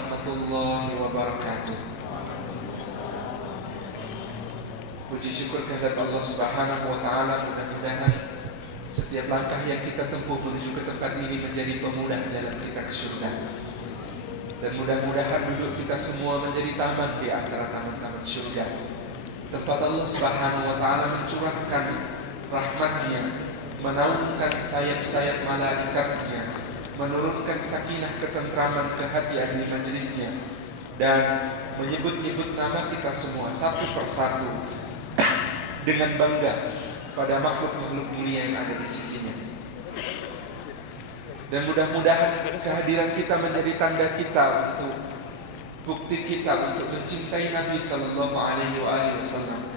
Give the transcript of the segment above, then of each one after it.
warahmatullahi wabarakatuh. Puji syukur kehadirat Allah Subhanahu wa taala, mudah-mudahan setiap langkah yang kita tempuh menuju ke tempat ini menjadi pemudah jalan kita ke surga. Dan mudah-mudahan duduk kita semua menjadi taman di antara taman-taman surga, tempat Allah Subhanahu wa taala mencurahkan rahmat-Nya, menaunkan sayap-sayap malaikatnya, menurunkan sakinah ketentraman ke hati ahli majlisnya, dan menyebut-nyebut nama kita semua satu persatu dengan bangga pada makhluk-makhluk mulia yang ada di sisinya. Dan mudah-mudahan kehadiran kita menjadi tanda kita untuk bukti kita untuk mencintai Nabi Sallallahu Alaihi Wasallam.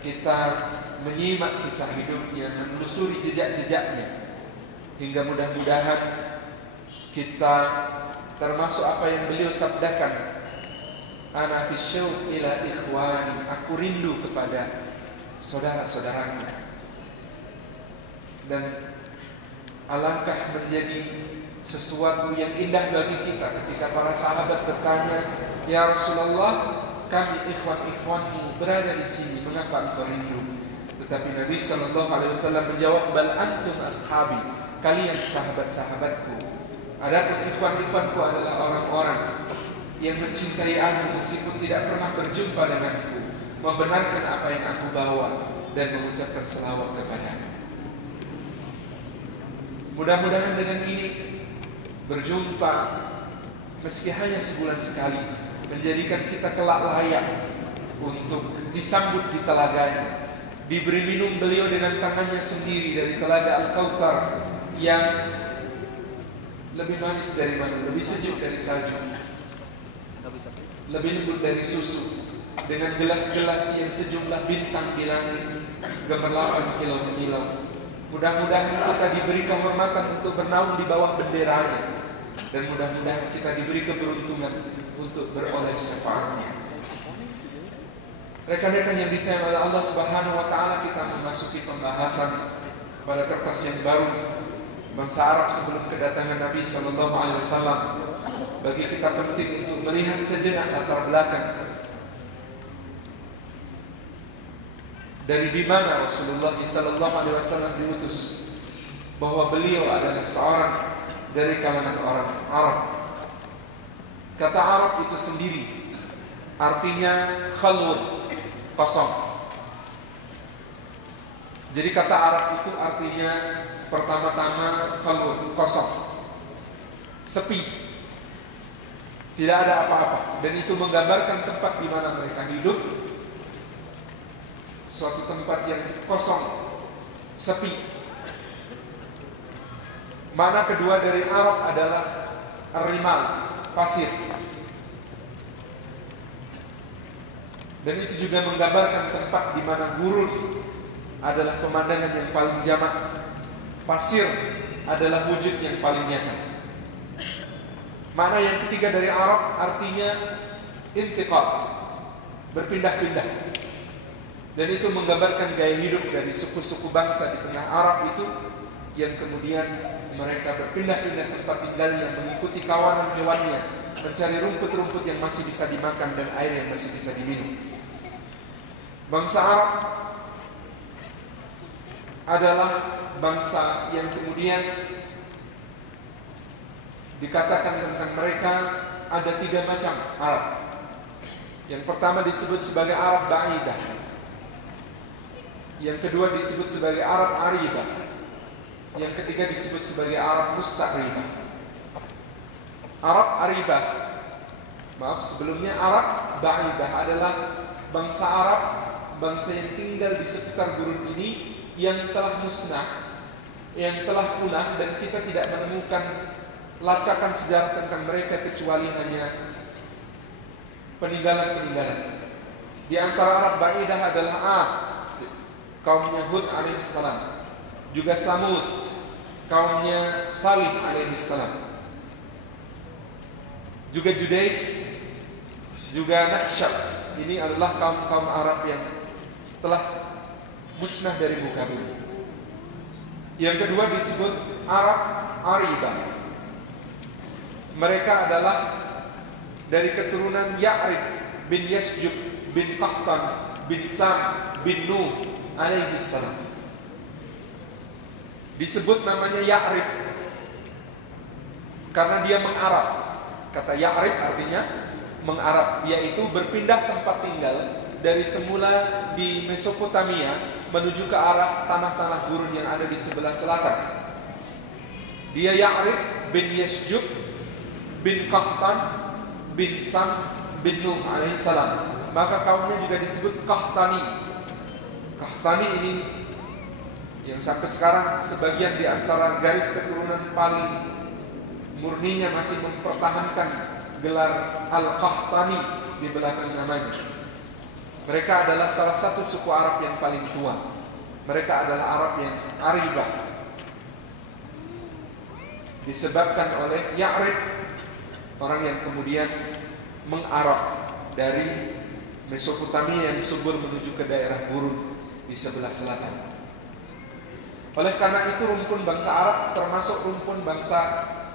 Kita menyimak kisah hidupnya, menelusuri jejak-jejaknya, hingga mudah-mudahan kita termasuk apa yang beliau sabdakan, ana fi syauq ila ikhwani, aku rindu kepada saudara-saudaraku. Dan alangkah menjadi sesuatu yang indah bagi kita ketika para sahabat bertanya, ya Rasulullah, kami ikhwan-ikhwanmu berada di sini, mengapa engkau rindu? Tetapi Nabi Sallallahu Alaihi Wasallam menjawab, bal antum ashabi, kalian sahabat-sahabatku. Adapun ikhwan-ikhwanku adalah orang-orang yang mencintai aku meskipun tidak pernah berjumpa denganku, membenarkan apa yang aku bawa dan mengucapkan selawat kepadamu. Mudah-mudahan dengan ini berjumpa meski hanya sebulan sekali menjadikan kita kelak layak untuk disambut di telaganya, diberi minum beliau dengan tangannya sendiri dari telaga Al-Kautsar yang lebih manis dari madu, lebih sejuk dari salju, lebih lembut dari susu, dengan gelas-gelas yang sejumlah bintang di langit gemerlapan kilau-kilau. Mudah-mudahan kita diberi kehormatan untuk bernaung di bawah benderanya, dan mudah-mudahan kita diberi keberuntungan untuk beroleh syafaatnya. Rekan-rekan yang disayang oleh Allah Subhanahu wa taala, kita memasuki pembahasan pada kertas yang baru bangsa Arab sebelum kedatangan Nabi Sallallahu Alaihi Wasallam. Bagi kita penting untuk melihat sejenak latar belakang dari di mana Rasulullah Sallallahu Alaihi Wasallam diutus, bahwa beliau adalah seorang dari kalangan orang Arab. Kata Arab itu sendiri artinya khalwat, kosong. Jadi kata Arab itu artinya pertama-tama khalwat, kosong, sepi, tidak ada apa-apa. Dan itu menggambarkan tempat di mana mereka hidup, suatu tempat yang kosong, sepi. Makna kedua dari Arab adalah ar-rimal, pasir. Dan itu juga menggambarkan tempat di mana gurun adalah pemandangan yang paling jamak, pasir adalah wujud yang paling nyata. Makna yang ketiga dari Arab artinya intiqal, berpindah-pindah. Dan itu menggambarkan gaya hidup dari suku-suku bangsa di tengah Arab itu, yang kemudian mereka berpindah-pindah tempat tinggalnya, mengikuti kawanan hewannya, mencari rumput-rumput yang masih bisa dimakan dan air yang masih bisa diminum. Bangsa Arab adalah bangsa yang kemudian dikatakan tentang mereka ada 3 macam Arab. Yang pertama disebut sebagai Arab Ba'idah, yang kedua disebut sebagai Arab Aribah, yang ketiga disebut sebagai Arab Musta'ribah. Arab Aribah, sebelumnya Arab Ba'idah adalah bangsa Arab, bangsa yang tinggal di sekitar gurun ini, yang telah musnah, yang telah punah, dan kita tidak menemukan lacakan sejarah tentang mereka kecuali hanya peninggalan-peninggalan. Di antara Arab Ba'idah adalah kaumnya Hud alaihissalam, juga Samud, kaumnya Salih alaihissalam, juga Judais, juga Nakshab. Ini adalah kaum-kaum Arab yang telah musnah dari muka bumi. Yang kedua disebut Arab Aribah. Mereka adalah dari keturunan Ya'rib bin Yasjub bin Qahtan bin Sam bin Nuh alaihi salam. Disebut namanya Ya'rib karena dia mengarab. Kata Ya'rib artinya mengarab, yaitu berpindah tempat tinggal dari semula di Mesopotamia menuju ke arah tanah-tanah gurun yang ada di sebelah selatan. Dia Ya'rib bin Yasjub bin Qahtan bin Sam bin Nuh alaihissalam. Maka kaumnya juga disebut Qahtani. Qahtani ini yang sampai sekarang sebagian di antara garis keturunan paling murninya masih mempertahankan gelar Al-Qahtani di belakang namanya. Mereka adalah salah satu suku Arab yang paling tua. Mereka adalah Arab yang Aribah, disebabkan oleh Ya'rib, orang yang kemudian mengarab dari Mesopotamia yang subur menuju ke daerah gurun di sebelah selatan. Oleh karena itu rumpun bangsa Arab termasuk rumpun bangsa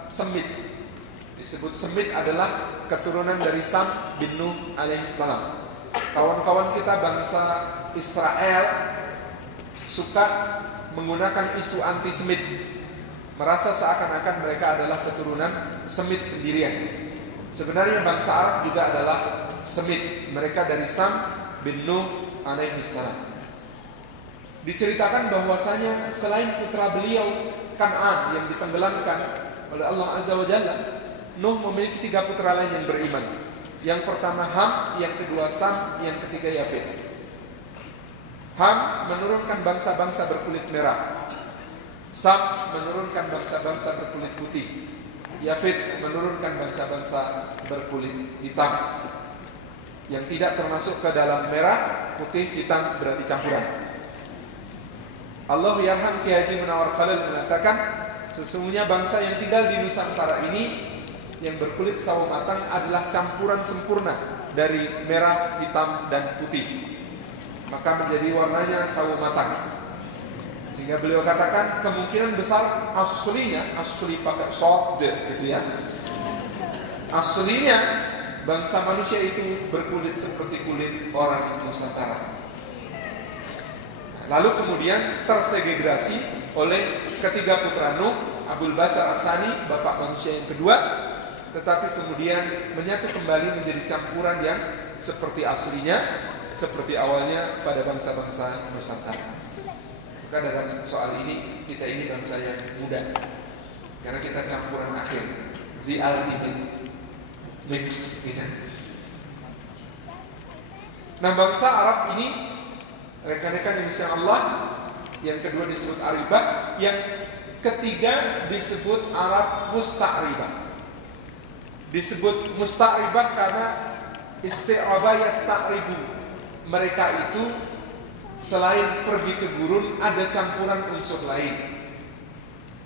Semit. Disebut Semit adalah keturunan dari Sam bin Nuh alaihissalam. Kawan-kawan kita bangsa Israel suka menggunakan isu anti-Semit, merasa seakan-akan mereka adalah keturunan Semit sendirian. Sebenarnya bangsa Arab juga adalah Semit. Mereka dari Sam bin Nuh alaihissalam. Diceritakan bahwasanya selain putra beliau Kan'an yang ditenggelamkan oleh Allah Azza wa Jalla, Nuh memiliki 3 putra lain yang beriman. Yang pertama Ham, yang kedua Sam, yang ketiga Yafits. Ham menurunkan bangsa-bangsa berkulit merah. Sam menurunkan bangsa-bangsa berkulit putih. Yafits menurunkan bangsa-bangsa berkulit hitam. Yang tidak termasuk ke dalam merah, putih, hitam berarti campuran. Allah yarham Ki Haji Munawar Khalil mengatakan, sesungguhnya bangsa yang tinggal di Nusantara ini yang berkulit sawo matang adalah campuran sempurna dari merah, hitam, dan putih. Maka menjadi warnanya sawo matang. Sehingga beliau katakan kemungkinan besar asli pakai sod gitu ya. Aslinya bangsa manusia itu berkulit seperti kulit orang Nusantara. Lalu kemudian tersegregasi oleh ketiga putra Nuh, Abul Basar As-Sani, bapak manusia yang kedua, tetapi kemudian menyatu kembali menjadi campuran yang seperti aslinya, seperti awalnya pada bangsa-bangsa Nusantara. Maka dalam soal ini, kita ini bangsa yang muda, karena kita campuran akhir, the ultimate mix gitu. Nah, bangsa Arab ini, rekan-rekan insya Allah, yang kedua disebut Aribah, yang ketiga disebut Arab Musta'ribah. Disebut Musta'ribah karena isti'rabah yasta'ribu. Mereka itu selain pergi ke gurun ada campuran unsur lain.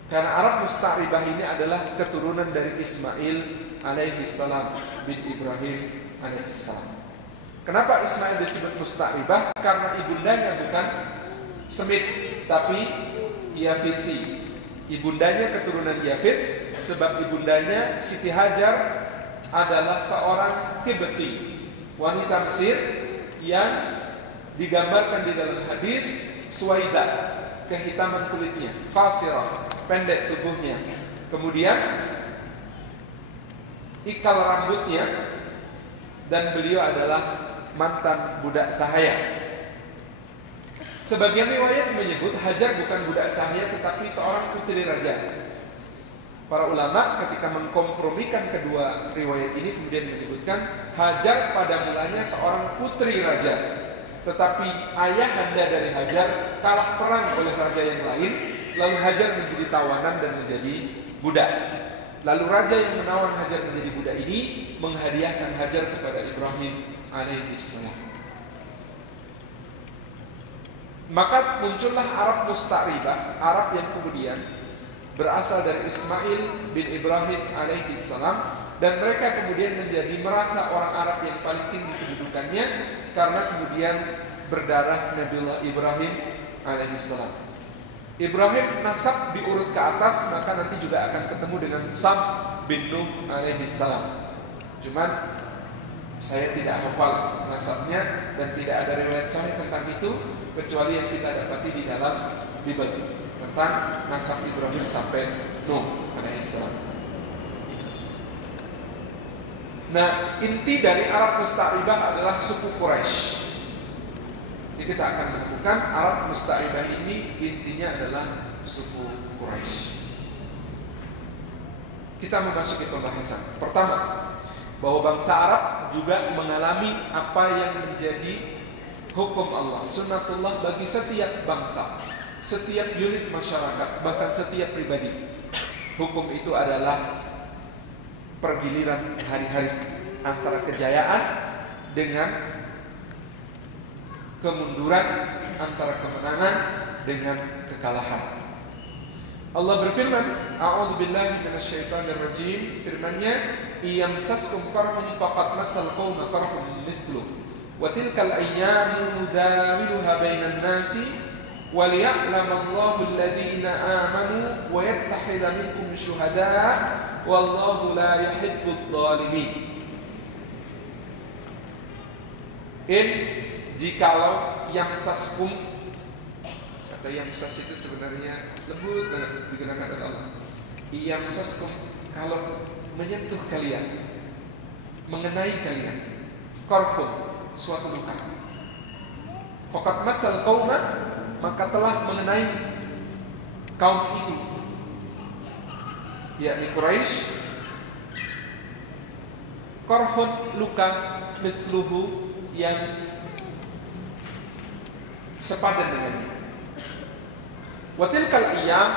Karena Arab Musta'ribah ini adalah keturunan dari Ismail alaihissalam bin Ibrahim alaihissalam. Kenapa Ismail disebut Musta'ribah? Karena ibundanya bukan Semit, tapi Yafitsi. Ibundanya keturunan Yafits, sebab ibundanya Siti Hajar adalah seorang Qibti, wanita Mesir yang digambarkan di dalam hadis Suwaidah, kehitaman kulitnya, qasirah, pendek tubuhnya, kemudian ikal rambutnya, dan beliau adalah mantan budak sahaya. Sebagian riwayat menyebut Hajar bukan budak sahaya tetapi seorang putri raja. Para ulama ketika mengkompromikan kedua riwayat ini kemudian menyebutkan Hajar pada mulanya seorang putri raja, tetapi ayahanda dari Hajar kalah perang oleh raja yang lain, lalu Hajar menjadi tawanan dan menjadi budak. Lalu raja yang menawan Hajar menjadi budak ini menghadiahkan Hajar kepada Ibrahim alaihissalam. Maka muncullah Arab Musta'ribah, Arab yang kemudian berasal dari Ismail bin Ibrahim alaihissalam, dan mereka kemudian menjadi merasa orang Arab yang paling tinggi kedudukannya karena kemudian berdarah Nabiullah Ibrahim alaihissalam. Ibrahim nasab diurut ke atas, maka nanti juga akan ketemu dengan Sam bin Nuh alaihissalam. Cuman saya tidak hafal nasabnya dan tidak ada riwayat sahih tentang itu kecuali yang kita dapati di dalam Bible tentang nasab Ibrahim sampai Nuh alaihissalam. Nah, inti dari Arab Musta'ribah adalah suku Quraisy. Jadi kita akan menemukan Arab Musta'ribah ini intinya adalah suku Quraisy. Kita memasuki pembahasan. Pertama, bahwa bangsa Arab juga mengalami apa yang menjadi hukum Allah, sunnatullah bagi setiap bangsa, setiap unit masyarakat, bahkan setiap pribadi. Hukum itu adalah pergiliran hari-hari antara kejayaan dengan kemunduran, antara kemenangan dengan kekalahan. Allah berfirman, A'udzu billahi minasyaitonir rajim, firman-Nya, "Iyamsaskum qarhun faqad massal qauma qarhun mithluh, wa tilkal ayyamu nudawiluha bainan nasi, wa liya'lamallahu alladhina amanu wa yattahida minkum syuhada, wallahu la yuhibbudz zalimin." Jikalau yamsaskum, kata yamsas itu sebenarnya lembut banget digunakan oleh Allah. Yamsaskum, kalau menyentuh kalian, mengenai kalian, qarhun, suatu luka, faqad massal qauma, maka telah mengenai kaum itu, yakni Quraisy, qarhun, luka, mithluhu, yang sepadan dengannya. Wa tilkal ayyam,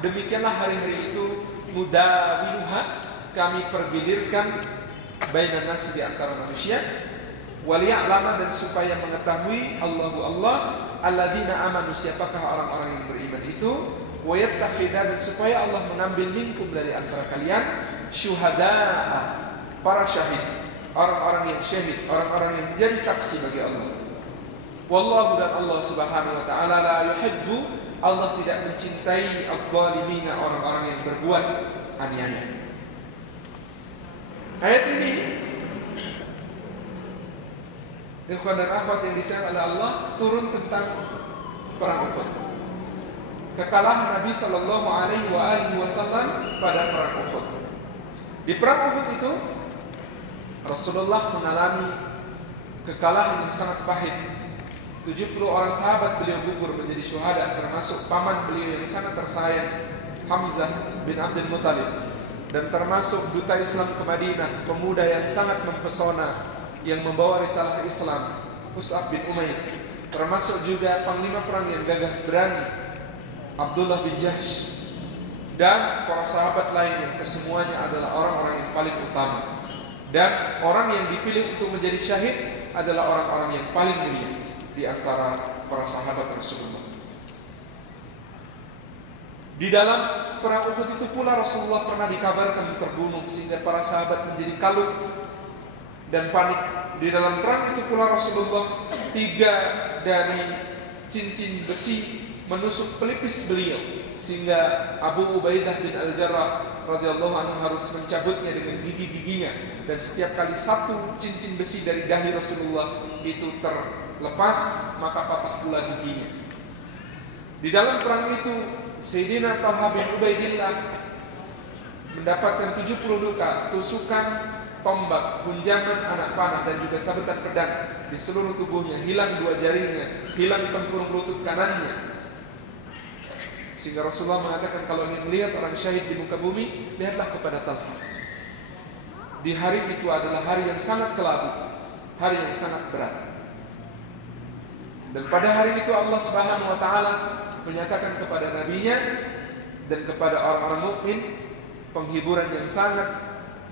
demikianlah hari-hari itu, mudawiluha, kami pergilirkan, bainan nasi, di antara manusia, waliya'lama, dan supaya mengetahui Allahu Allah, alladzina amanu, siapakah orang-orang yang beriman itu, wa yattakhidha, dan supaya Allah mengambil minkum, dari antara kalian, syuhada'a, para syahid, orang-orang yang syahid, orang-orang yang menjadi saksi bagi Allah. Wallahu, dan Allah subhanahu wa ta'ala, la yuhibbu, Allah tidak mencintai adh-dhalimina, orang-orang yang berbuat aniaya. Ayat ini, ikhwan dan akhwat yang disayang oleh Allah, turun tentang perang Uhud, kekalahan Nabi sallallahu alaihi wasallam pada perang Uhud. Di perang Uhud itu Rasulullah mengalami kekalahan yang sangat pahit. 70 orang sahabat beliau gugur menjadi syuhada, termasuk paman beliau yang sangat tersayang, Hamzah bin Abdul Muthalib, dan termasuk duta Islam ke Madinah, pemuda yang sangat mempesona yang membawa risalah Islam, Mus'ab bin Umair, termasuk juga panglima perang yang gagah berani, Abdullah bin Jahsh, dan para sahabat lain yang kesemuanya adalah orang-orang yang paling utama. Dan orang yang dipilih untuk menjadi syahid adalah orang-orang yang paling mulia di antara para sahabat Rasulullah. Di dalam perang Uhud itu pula Rasulullah pernah dikabarkan terbunuh, sehingga para sahabat menjadi kalut dan panik. Di dalam perang itu pula Rasulullah, 3 dari cincin besi menusuk pelipis beliau, sehingga Abu Ubaidah bin Al-Jarrah radhiyallahu anhu harus mencabutnya dengan gigi-giginya, dan setiap kali satu cincin besi dari dahi Rasulullah itu terlepas, maka patah pula giginya. Di dalam perang itu Sayyidina Talha bin Ubaidillah mendapatkan 70 luka, tusukan tombak, hunjaman anak panah, dan juga sabetan pedang di seluruh tubuhnya. Hilang 2 jarinya, hilang tempurung lutut kanannya. Sehingga Rasulullah mengatakan, kalau ingin melihat orang syahid di muka bumi, lihatlah kepada Talha. Di hari itu adalah hari yang sangat kelabu, hari yang sangat berat. Dan pada hari itu Allah Subhanahu wa taala menyatakan kepada nabinya dan kepada orang-orang mukmin penghiburan yang sangat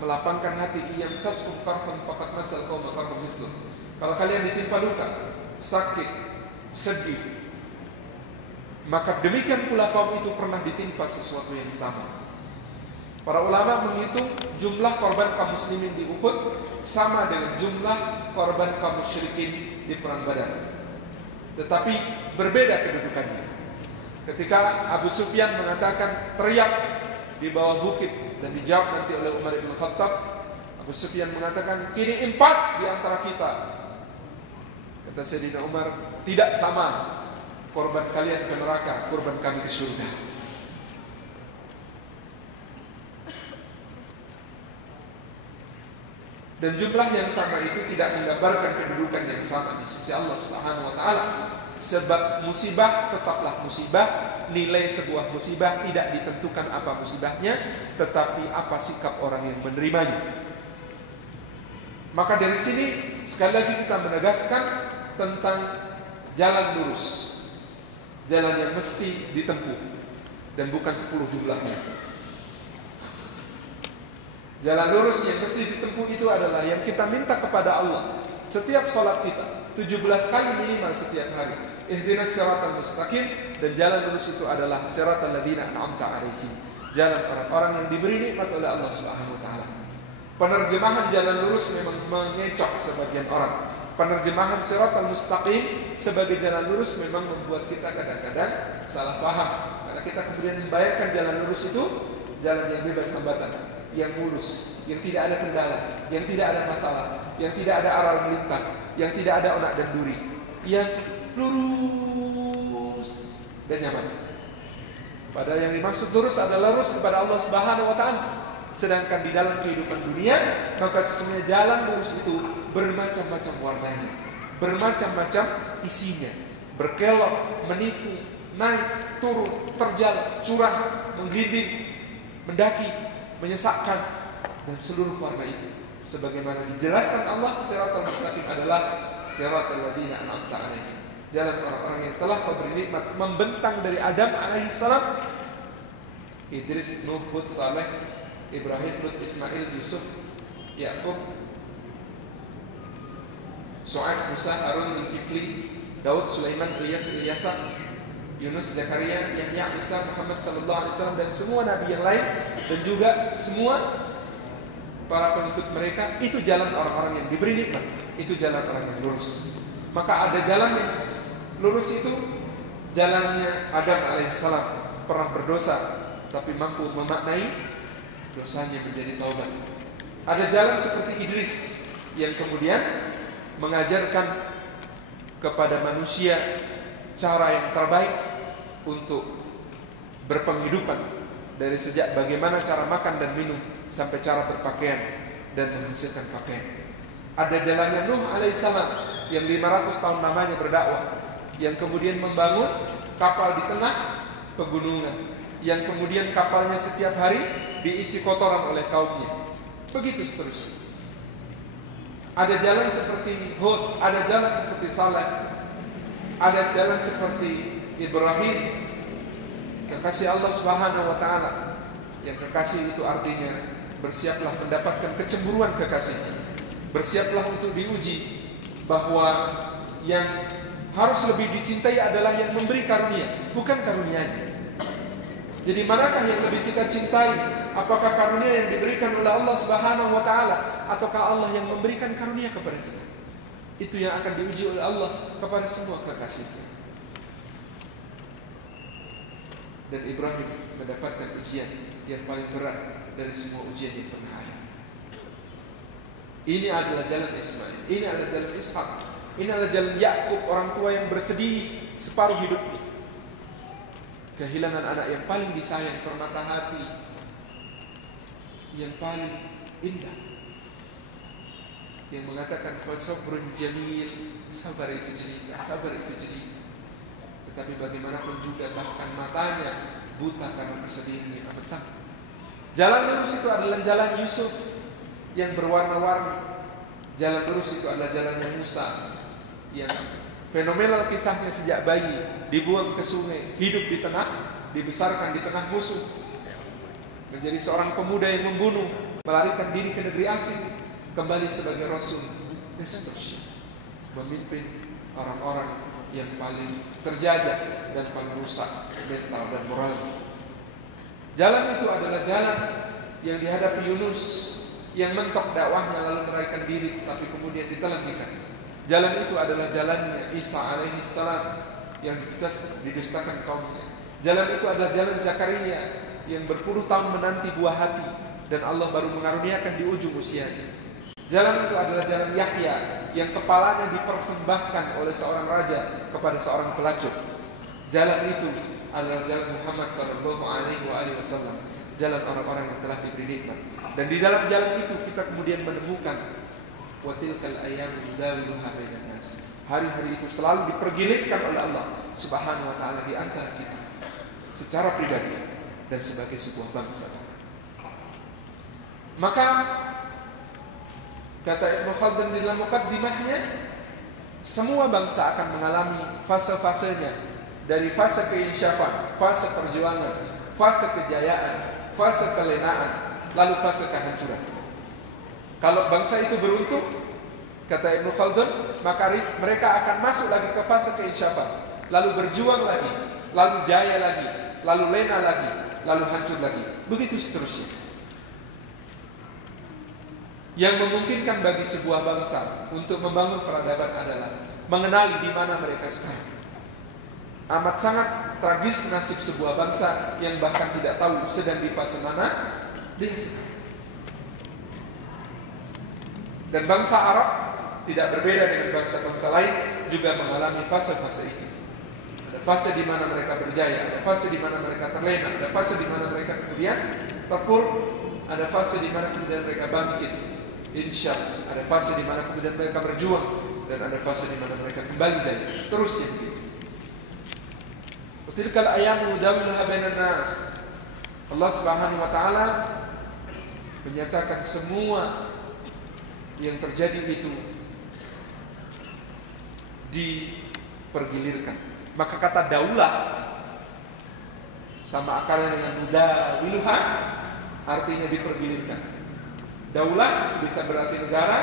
melapangkan hati. Iyamsaskum qarhun faqad massal qauma qarhun mithluh. Kalau kalian ditimpa luka, sakit, sedih, maka demikian pula kaum itu pernah ditimpa sesuatu yang sama. Para ulama menghitung jumlah korban kaum muslimin di Uhud sama dengan jumlah korban kaum musyrikin di perang Badar. Tetapi berbeda kedudukannya. Ketika Abu Sufyan mengatakan teriak di bawah bukit dan dijawab nanti oleh Umar bin Khattab, Abu Sufyan mengatakan, kini impas di antara kita. Kata Sayyidina Umar, tidak sama. Korban kalian ke neraka, korban kami ke surga. Dan jumlah yang sama itu tidak menggambarkan kedudukan yang sama di sisi Allah Subhanahu wa taala. Sebab musibah tetaplah musibah, nilai sebuah musibah tidak ditentukan apa musibahnya, tetapi apa sikap orang yang menerimanya. Maka dari sini sekali lagi kita menegaskan tentang jalan lurus, jalan yang mesti ditempuh, dan bukan 10 jumlahnya. Jalan lurus yang mesti ditempuh itu adalah yang kita minta kepada Allah setiap sholat kita 17 kali minimal setiap hari. Ihdinas siratal mustaqim, dan jalan lurus itu adalah siratal ladzina an'amta 'alaihim, jalan orang-orang yang diberi nikmat oleh Allah Subhanahu wa taala. Penerjemahan jalan lurus memang mengecoh sebagian orang. Penerjemahan siratal mustaqim sebagai jalan lurus memang membuat kita kadang-kadang salah paham, karena kita kemudian membayangkan jalan lurus itu jalan yang bebas hambatan, yang mulus, yang tidak ada kendala, yang tidak ada masalah, yang tidak ada aral melintang, yang tidak ada onak dan duri, yang lurus dan nyaman. Padahal yang dimaksud lurus adalah lurus kepada Allah Subhanahu wa taala. Sedangkan di dalam kehidupan dunia, maka sesungguhnya jalan lurus itu bermacam-macam warnanya, bermacam-macam isinya, berkelok, menipu, naik, turun, terjal, curang, menggelinding, mendaki, menyesakkan, dan seluruh warna itu. Sebagaimana dijelaskan Allah, siratal mustaqim adalah siratal ladzina an'amta 'alaihim, jalan orang-orang yang telah memberi nikmat, membentang dari Adam alaihissalam, Idris, Nuh, Hud, Saleh, Ibrahim, Lut, Ismail, Yusuf, Yakub, Su'aib, Musa, Harun, Zulkifli, Daud, Sulaiman, Ilyasa, Yunus, Zakaria, Yahya, Isa, Muhammad sallallahu alaihi wasallam, dan semua nabi yang lain, dan juga semua para pengikut mereka. Itu jalan orang-orang yang diberi nikmat, itu jalan orang yang lurus. Maka ada jalan yang lurus itu jalannya Adam alaihissalam, pernah berdosa tapi mampu memaknai dosanya menjadi taubat. Ada jalan seperti Idris yang kemudian mengajarkan kepada manusia cara yang terbaik untuk berpenghidupan, dari sejak bagaimana cara makan dan minum sampai cara berpakaian dan menghasilkan pakaian. Ada jalannya Nuh alaihissalam yang 500 tahun lamanya berdakwah, yang kemudian membangun kapal di tengah pegunungan, yang kemudian kapalnya setiap hari diisi kotoran oleh kaumnya. Begitu seterusnya. Ada jalan seperti Hud, ada jalan seperti Saleh, ada jalan seperti Ibrahim, kekasih Allah Subhanahu wa taala. Yang kekasih itu artinya bersiaplah mendapatkan kecemburuan kekasih. Bersiaplah untuk diuji bahwa yang harus lebih dicintai adalah yang memberi karunia, bukan karunianya. Jadi manakah yang lebih kita cintai? Apakah karunia yang diberikan oleh Allah Subhanahu wa taala, ataukah Allah yang memberikan karunia kepada kita? Itu yang akan diuji oleh Allah kepada semua kekasihnya. Dan Ibrahim mendapatkan ujian yang paling berat dari semua ujian yang pernah ada. Ini adalah jalan Ismail, ini adalah jalan Ishak, ini adalah jalan Yakub, orang tua yang bersedih separuh hidupnya, kehilangan anak yang paling disayang, permata hati yang paling indah, yang mengatakan fasabrun jamil, sabar itu jelita, sabar itu jelita. Tetapi bagaimanapun juga bahkan matanya buta karena kesedihan yang amat sangat. Jalan lurus itu adalah jalan Yusuf yang berwarna-warni. Jalan lurus itu adalah jalannya Musa yang fenomenal kisahnya sejak bayi, dibuang ke sungai, hidup di tengah, dibesarkan di tengah musuh, menjadi seorang pemuda yang membunuh, melarikan diri ke negeri asing, kembali sebagai rasul, dan seterusnya, memimpin orang-orang yang paling terjajah dan paling rusak mental dan moral. Jalan itu adalah jalan yang dihadapi Yunus yang mentok dakwahnya lalu melarikan diri tetapi kemudian ditelan ikan. Jalan itu adalah jalannya Isa alaihissalam yang didustakan kaumnya. Jalan itu adalah jalan Zakaria yang berpuluh tahun menanti buah hati dan Allah baru mengaruniakan di ujung usianya. Jalan itu adalah jalan Yahya yang kepalanya dipersembahkan oleh seorang raja kepada seorang pelacur. Jalan itu adalah jalan Muhammad SAW, jalan orang-orang yang telah diberi nikmat. Dan di dalam jalan itu kita kemudian menemukan wa tilkal ayyamu nudawiluha bainan nas. Hari-hari itu selalu dipergilirkan oleh Allah Subhanahu wa taala di antara kita secara pribadi dan sebagai sebuah bangsa. Maka kata Ibnu Khaldun di dalam muqaddimahnya, semua bangsa akan mengalami fase-fasenya, dari fase keinsyafan, fase perjuangan, fase kejayaan, fase kelenaan, lalu fase kehancuran. Kalau bangsa itu beruntung, kata Ibnu Khaldun, maka mereka akan masuk lagi ke fase keinsyafan, lalu berjuang lagi, lalu jaya lagi, lalu lena lagi, lalu hancur lagi, begitu seterusnya. Yang memungkinkan bagi sebuah bangsa untuk membangun peradaban adalah mengenali di mana mereka sekarang. Amat sangat tragis nasib sebuah bangsa yang bahkan tidak tahu sedang di fase mana dia sekarang. Dan bangsa Arab tidak berbeda dengan bangsa-bangsa lain, juga mengalami fase-fase itu. Ada fase di mana mereka berjaya, ada fase di mana mereka terlena, ada fase di mana mereka kemudian terpuruk, ada fase di mana kemudian mereka bangkit, insya, ada fase di mana kemudian mereka berjuang, dan ada fase di mana mereka kembali jaya. Seterusnya begitu. Tilkal ayyamu nudawiluha bainan nas. Allah Subhanahu wa taala menyatakan semua yang terjadi itu dipergilirkan. Maka kata daulah sama akarnya dengan nudawiluha, artinya dipergilirkan. Daulah bisa berarti negara,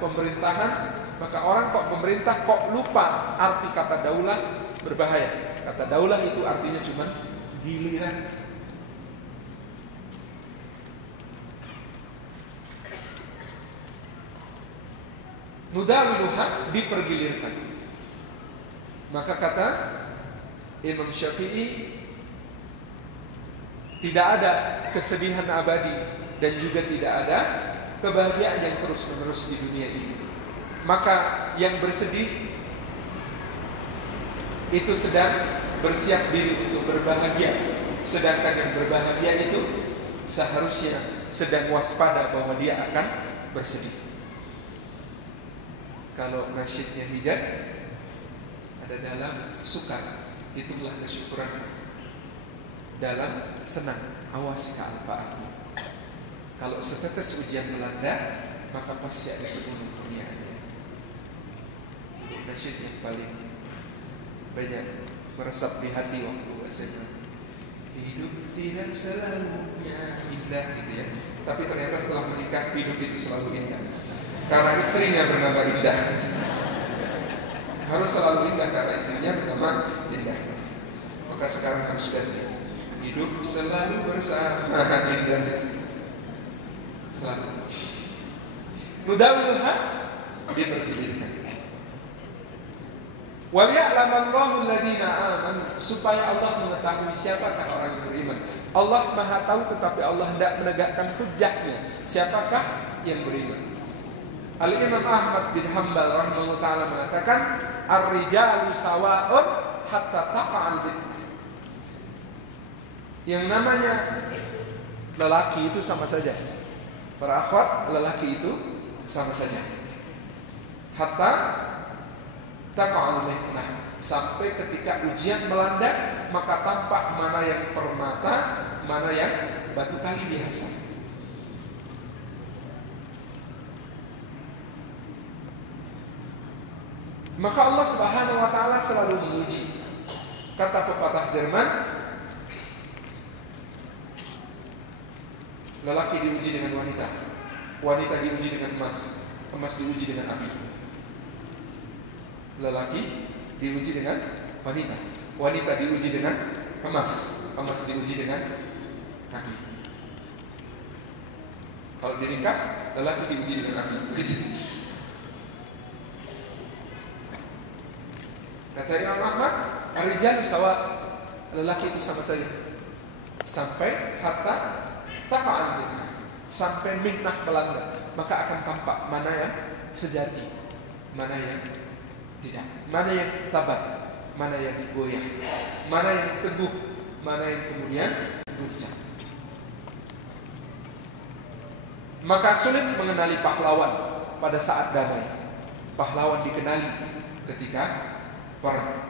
pemerintahan. Maka orang kok pemerintah kok lupa arti kata daulah, berbahaya. Kata daulah itu artinya cuma giliran. Nudawiluha, dipergilirkan. Maka kata Imam Syafi'i, tidak ada kesedihan abadi dan juga tidak ada kebahagiaan yang terus-menerus di dunia ini. Maka yang bersedih itu sedang bersiap diri untuk berbahagia, sedangkan yang berbahagia itu seharusnya sedang waspada bahwa dia akan bersedih. Kalau nasyidnya Hijaz, ada dalam suka, itulah kesyukuran, dalam senang, awasi kealpaanmu. Kalau setetes ujian melanda, maka pasti ada segunung kurniaannya. Nasyid yang paling banyak meresap di hati waktu SMA. Hidup tidak selalunya indah, gitu ya. Tapi ternyata setelah menikah, hidup itu selalu indah. Karena istrinya bernama Indah. Harus selalu indah karena istrinya bernama Indah. Maka sekarang harus ganti. Hidup selalu bersama Indah. Selalu. Nudawiluha, dipergilirkan. Waliya'lamallahu alladziina aamanu, supaya Allah mengetahui siapakah orang yang beriman. Allah Maha tahu, tetapi Allah hendak menegakkan hujjahnya. Siapakah yang beriman? Al-Imam Ahmad bin Hanbal rahimahullah ta'ala mengatakan, ar-rijalu sawa'un hatta taqa'al bid'ah. Yang namanya lelaki itu sama saja. Para akhwat, lelaki itu sama saja. Hatta taqa'al bid'ah, sampai ketika ujian melanda, maka tampak mana yang permata, mana yang batu kali biasa. Maka Allah Subhanahu wa taala selalu menguji. Kata pepatah Jerman, lelaki diuji dengan wanita, wanita diuji dengan emas, emas diuji dengan api. Lelaki diuji dengan wanita, wanita diuji dengan emas, emas diuji dengan api. Kalau diringkas, lelaki diuji dengan api. Begitu. Kata Imam Ahmad, ar-rijalu sawa, lelaki itu sama saja, sampai hatta taqa'al bid'ah, sampai mihnah melanda, maka akan tampak mana yang sejati, mana yang tidak, mana yang sabar, mana yang goyah, mana yang teguh, mana yang kemudian guncang. Maka sulit mengenali pahlawan pada saat damai. Pahlawan dikenali ketika perang.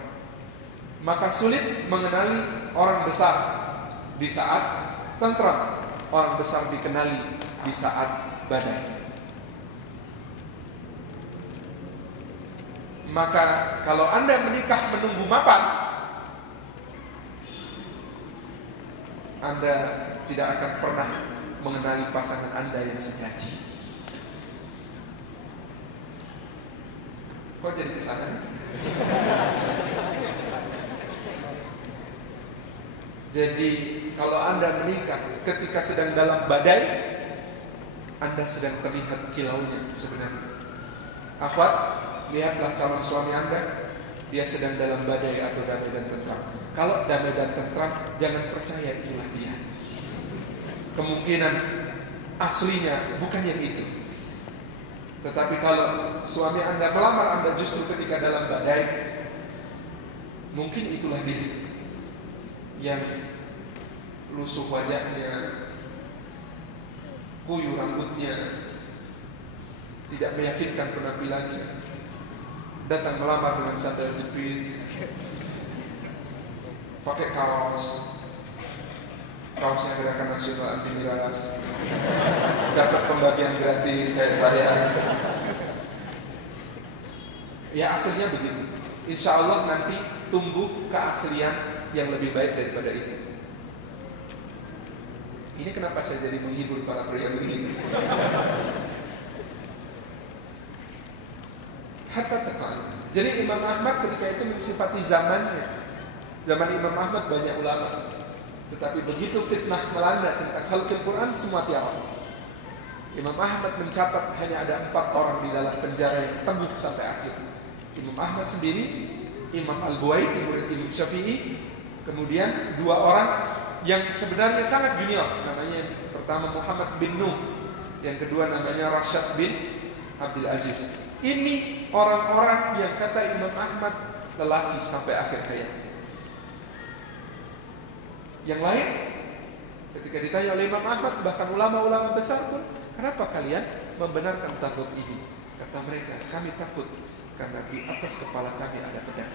Maka sulit mengenali orang besar di saat tentram. Orang besar dikenali di saat badai. Maka kalau Anda menikah menunggu mapan, Anda tidak akan pernah mengenali pasangan Anda yang sejati. Kok jadi kesana? Jadi kalau Anda menikah ketika sedang dalam badai, Anda sedang terlihat kilaunya sebenarnya. Akhwat, lihatlah calon suami Anda, dia sedang dalam badai atau damai dan tentram. Kalau damai dan tentram, jangan percaya itulah dia. Kemungkinan aslinya bukan yang itu. Tetapi kalau suami Anda melamar Anda justru ketika dalam badai, mungkin itulah dia yang lusuh wajahnya, kuyu rambutnya, tidak meyakinkan penampilannya, datang melamar dengan sandal jepit, pakai kaosnya Gerakan Nasional Anti Miras, dapat pembagian gratis kayak saya. Ya aslinya begitu. Insya Allah nanti tumbuh keaslian yang lebih baik daripada itu. Ini kenapa saya jadi menghibur para pria begini? Hatta tekan. Jadi Imam Ahmad ketika itu mensifati zamannya. Zaman Imam Ahmad banyak ulama. Tetapi begitu fitnah melanda tentang khalqul Quran, semua tiarap. Imam Ahmad mencatat hanya ada 4 orang di dalam penjara yang teguh sampai akhir. Imam Ahmad sendiri, Imam Al-Buaiti, murid Imam Syafi'i, kemudian 2 orang yang sebenarnya sangat junior. Namanya yang pertama Muhammad bin Nuh, yang kedua namanya Rashad bin Abdul Aziz. Ini orang-orang yang kata Imam Ahmad lelaki sampai akhir hayat. Yang lain ketika ditanya oleh Imam Ahmad, bahkan ulama-ulama besar pun, kenapa kalian membenarkan tagut ini? Kata mereka, kami takut karena di atas kepala kami ada pedang.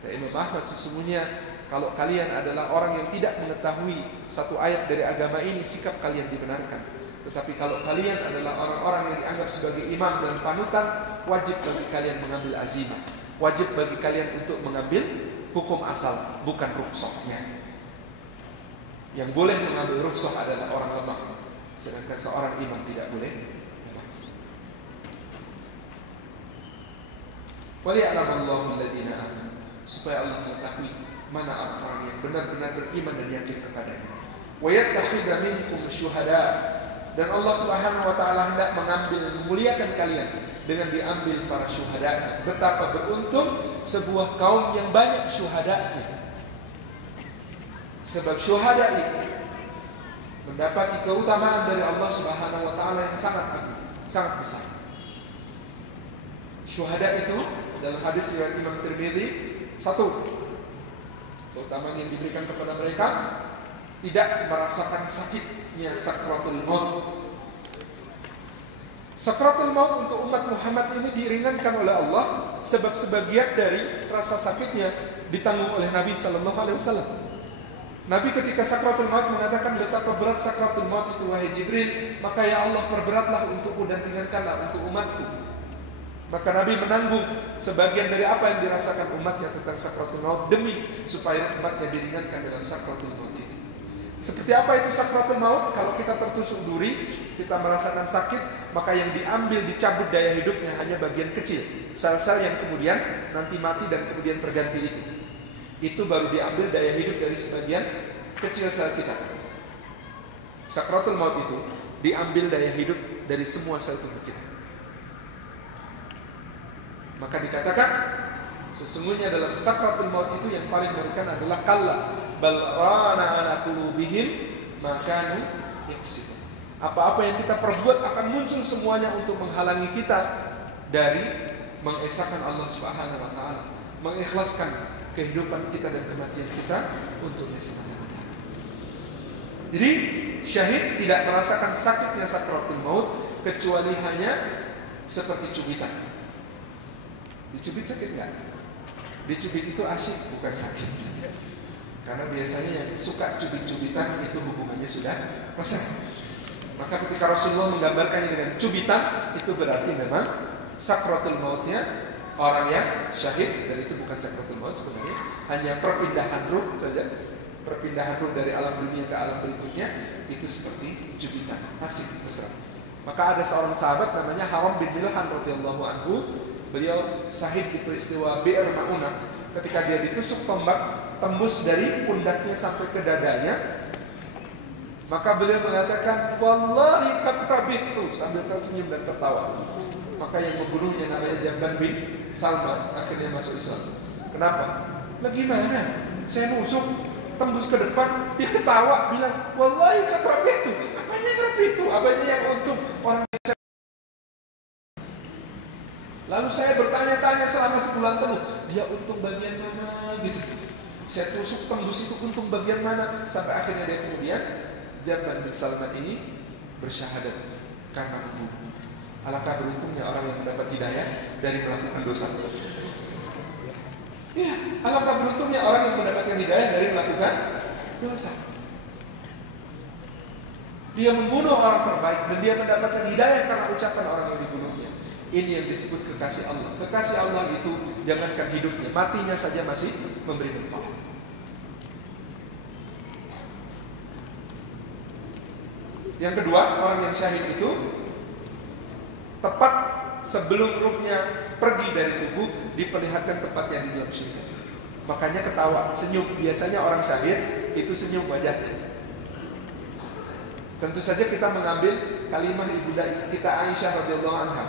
Kata Imam Ahmad, sesungguhnya kalau kalian adalah orang yang tidak mengetahui satu ayat dari agama ini, sikap kalian dibenarkan. Tetapi kalau kalian adalah orang-orang yang dianggap sebagai imam dan panutan, wajib bagi kalian mengambil azimah. Wajib bagi kalian untuk mengambil hukum asal, bukan rukhsahnya. Yang boleh mengambil rukhsah adalah orang lemah, sedangkan seorang imam tidak boleh. Waliya'lamallahu alladhina amanu, supaya Allah mengetahui mana orang yang benar-benar beriman dan yakin kepadanya. Wa yattakhidha minkum syuhada, dan Allah Subhanahu wa taala hendak mengambil, memuliakan kalian dengan diambil para syuhada. Betapa beruntung sebuah kaum yang banyak syuhadanya. Sebab syuhada itu mendapati keutamaan dari Allah Subhanahu wa taala yang sangat agung, sangat besar. Syuhada itu dalam hadis riwayat Imam Tirmidzi, 1, keutamaan yang diberikan kepada mereka, tidak merasakan sakitnya sakratul maut. Sakratul maut untuk umat Muhammad ini diringankan oleh Allah, sebab sebagian dari rasa sakitnya ditanggung oleh Nabi sallallahu alaihi wasallam. Nabi ketika sakratul maut mengatakan, betapa berat sakratul maut itu wahai Jibril, maka ya Allah perberatlah untukku dan ringankanlah untuk umatku. Maka Nabi menanggung sebagian dari apa yang dirasakan umatnya tentang sakratul maut, demi supaya umatnya diringankan dalam sakratul maut itu. Seperti apa itu sakratul maut? Kalau kita tertusuk duri, kita merasakan sakit, maka yang diambil, dicabut daya hidupnya hanya bagian kecil, sel-sel yang kemudian nanti mati dan kemudian terganti itu. Itu baru diambil daya hidup dari sebagian kecil sel kita. Sakratul maut itu diambil daya hidup dari semua sel tubuh kita. Maka dikatakan sesungguhnya dalam sakratul maut itu yang paling mengerikan adalah kalla bal rana ala qulubihim ma kanu yaksibun. Apa-apa yang kita perbuat akan muncul semuanya untuk menghalangi kita dari mengesahkan Allah Subhanahu wa taala, mengikhlaskan kehidupan kita dan kematian kita untuknya semata-mata. Jadi syahid tidak merasakan sakitnya sakaratul maut kecuali hanya seperti cubitan. Dicubit sakit nggak? Dicubit itu asik, bukan sakit. Karena biasanya yang suka cubit-cubitan itu hubungannya sudah pesat. Maka ketika Rasulullah menggambarkannya dengan cubitan, itu berarti memang sakratul mautnya orang yang syahid, dan itu bukan sakratul maut sebenarnya, hanya perpindahan ruh saja. Perpindahan ruh dari alam dunia ke alam berikutnya itu seperti cubitan, asik, mesra. Maka ada seorang sahabat namanya Haram bin Milhan radhiyallahu anhu. Beliau syahid di peristiwa Bi'r Ma'unah. Ketika dia ditusuk tombak tembus dari pundaknya sampai ke dadanya, maka beliau mengatakan, wallahi qad rabitu, sambil tersenyum dan tertawa. Maka yang membunuhnya namanya Jamban bin Salman, akhirnya masuk Islam. Kenapa? Lagi mana? Saya nusuk, tembus ke depan, dia ketawa, bilang, wallahi qad rabitu. Apanya yang rabitu? Apanya yang untung? Orang yang... Lalu saya bertanya-tanya selama sebulan penuh, dia untung bagian mana gitu. Saya tusuk tembus itu untung bagian mana? Sampai akhirnya dia kemudian Jamban bin Salman ini bersyahadat karena membunuh. Alangkah beruntungnya orang yang mendapat hidayah dari melakukan dosa. Ya, alangkah beruntungnya orang yang mendapatkan hidayah dari melakukan dosa. Dia membunuh orang terbaik dan dia mendapatkan hidayah karena ucapan orang yang dibunuhnya. Ini yang disebut kekasih Allah. Kekasih Allah itu jangankan hidupnya, matinya saja masih memberi manfaat. Yang kedua, orang yang syahid itu tepat sebelum ruhnya pergi dari tubuh diperlihatkan tempatnya di dalam surga. Makanya ketawa, senyum. Biasanya orang syahid itu senyum wajahnya. Tentu saja kita mengambil kalimat ibunda kita Aisyah radhiyallahu anha.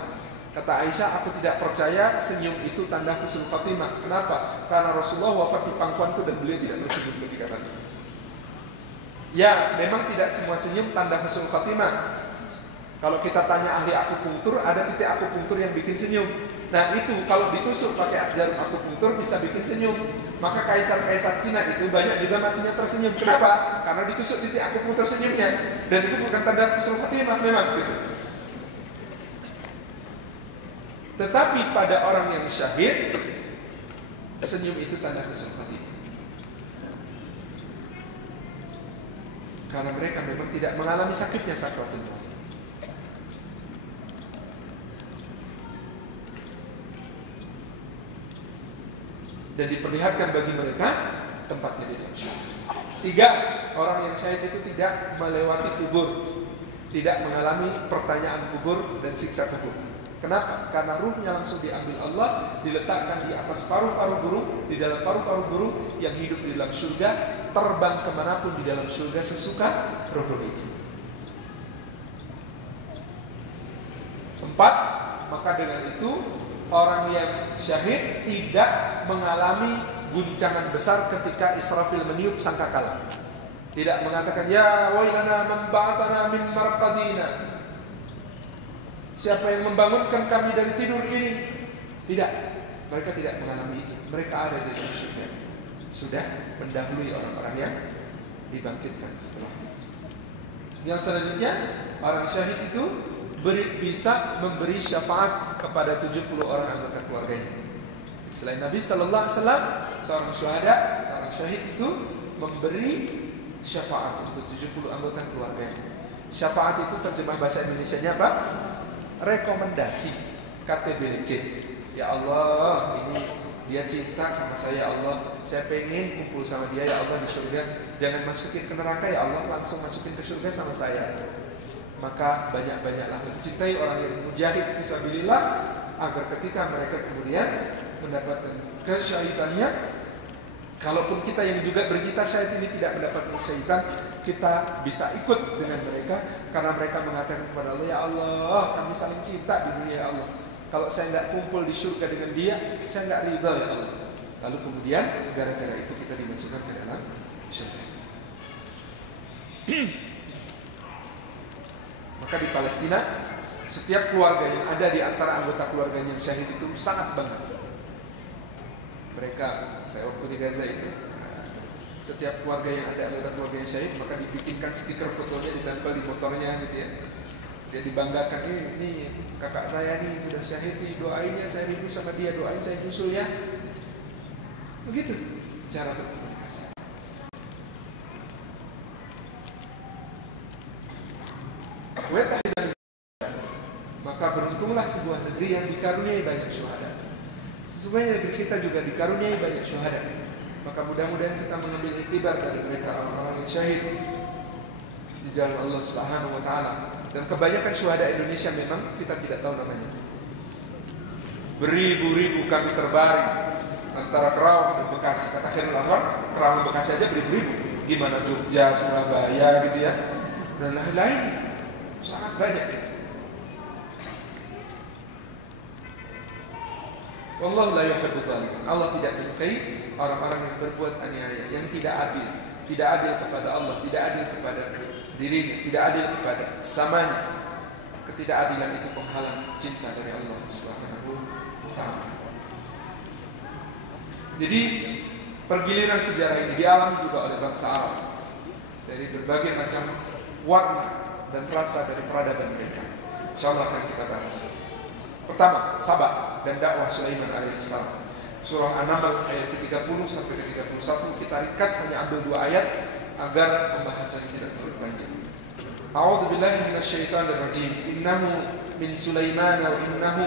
Kata Aisyah, aku tidak percaya senyum itu tanda husnul khatimah. Kenapa? Karena Rasulullah wafat di pangkuanku dan beliau tidak tersenyum ketika mati. Ya, memang tidak semua senyum tanda husnul khatimah. Kalau kita tanya ahli akupunktur, ada titik akupunktur yang bikin senyum. Nah itu kalau ditusuk pakai jarum akupunktur bisa bikin senyum. Maka kaisar-kaisar Cina itu banyak juga matinya tersenyum. Kenapa? Karena ditusuk titik akupunktur senyumnya. Dan itu bukan tanda husnul khatimah memang gitu. Tetapi pada orang yang syahid, senyum itu tanda husnul khatimah. Karena mereka memang tidak mengalami sakitnya sakaratul maut. Dan diperlihatkan bagi mereka tempatnya di dalam syurga. 3, orang yang syahid itu tidak melewati kubur, tidak mengalami pertanyaan kubur dan siksa kubur. Kenapa? Karena ruhnya langsung diambil Allah, diletakkan di atas paru-paru burung, di dalam paru-paru burung yang hidup di dalam surga, terbang kemanapun di dalam surga sesuka ruh itu. 4, maka dengan itu orang yang syahid tidak mengalami guncangan besar ketika Israfil meniup sangkakala. Tidak mengatakan, ya wailana man ba'atsana min marqadina. Siapa yang membangunkan kami dari tidur ini? Tidak, mereka tidak mengalami itu. Mereka ada di dalam surga, sudah mendahului orang-orang yang dibangkitkan setelah itu. Yang selanjutnya, orang syahid itu bisa memberi syafaat kepada 70 orang anggota keluarganya. Selain Nabi Sallallahu Alaihi Wasallam, seorang syuhada, seorang syahid itu memberi syafaat untuk 70 anggota keluarganya. Syafaat itu terjemah bahasa Indonesianya apa? Rekomendasi, KTBC. Ya Allah, ini dia cinta sama saya, ya Allah, saya pengen kumpul sama dia, ya Allah, di surga. Jangan masukin ke neraka, ya Allah, langsung masukin ke surga sama saya. Maka banyak-banyaklah mencintai orang yang mujahid fisabilillah, agar ketika mereka kemudian mendapatkan kesyahidannya, kalaupun kita yang juga bercita syahid ini tidak mendapatkan kesyahidan, kita bisa ikut dengan mereka karena mereka mengatakan kepada Allah, ya Allah, kami saling cinta di dunia, ya Allah. Kalau saya nggak kumpul di surga dengan dia, saya nggak ridha, ya Allah. Lalu kemudian gara-gara itu kita dimasukkan ke dalam surga. Maka di Palestina, setiap keluarga yang ada di antara anggota keluarganya yang syahid itu sangat bangga. Mereka, saya waktu di Gaza itu, setiap keluarga yang ada anggota keluarga yang syahid, maka dibikinkan stiker fotonya, ditempel di motornya gitu ya. Dia dibanggakan, ini kakak saya nih sudah syahid nih, doain ya saya rindu sama dia, doain saya nyusul ya. Begitu cara berkomunikasi. Maka beruntunglah sebuah negeri yang dikaruniai banyak syuhada. Sesungguhnya negeri kita juga dikaruniai banyak syuhada. Maka mudah-mudahan kita mengambil iktibar dari mereka orang-orang yang syahid di jalan Allah Subhanahu wa taala. Dan kebanyakan syuhada Indonesia memang kita tidak tahu namanya. Beribu-ribu kami terbaring antara Kerawang dan Bekasi. Kata Khairul Anwar, Kerawang Bekasi aja beribu-ribu. Gimana Jogja, Surabaya gitu ya. Dan lain-lain. Sangat banyak gitu. Wallahu la yuhibbul zalimin. Allah tidak menyukai orang-orang yang berbuat aniaya, yang tidak adil kepada Allah, tidak adil kepada dirinya, tidak adil kepada sesamanya. Ketidakadilan itu penghalang cinta dari Allah Subhanahu wa taala. Jadi pergiliran sejarah ini dialami juga oleh bangsa Arab dari berbagai macam warna dan rasa dari peradaban mereka. Insyaallah akan kita bahas. Pertama, Sabah dan dakwah Sulaiman alaihissalam. Surah An-Naml ayat 30 sampai 31, kita ringkas hanya ambil 2 ayat agar pembahasan tidak terlalu panjang. A'udzu billahi minasyaitonir rajim. Innahu min Sulaiman wa innahu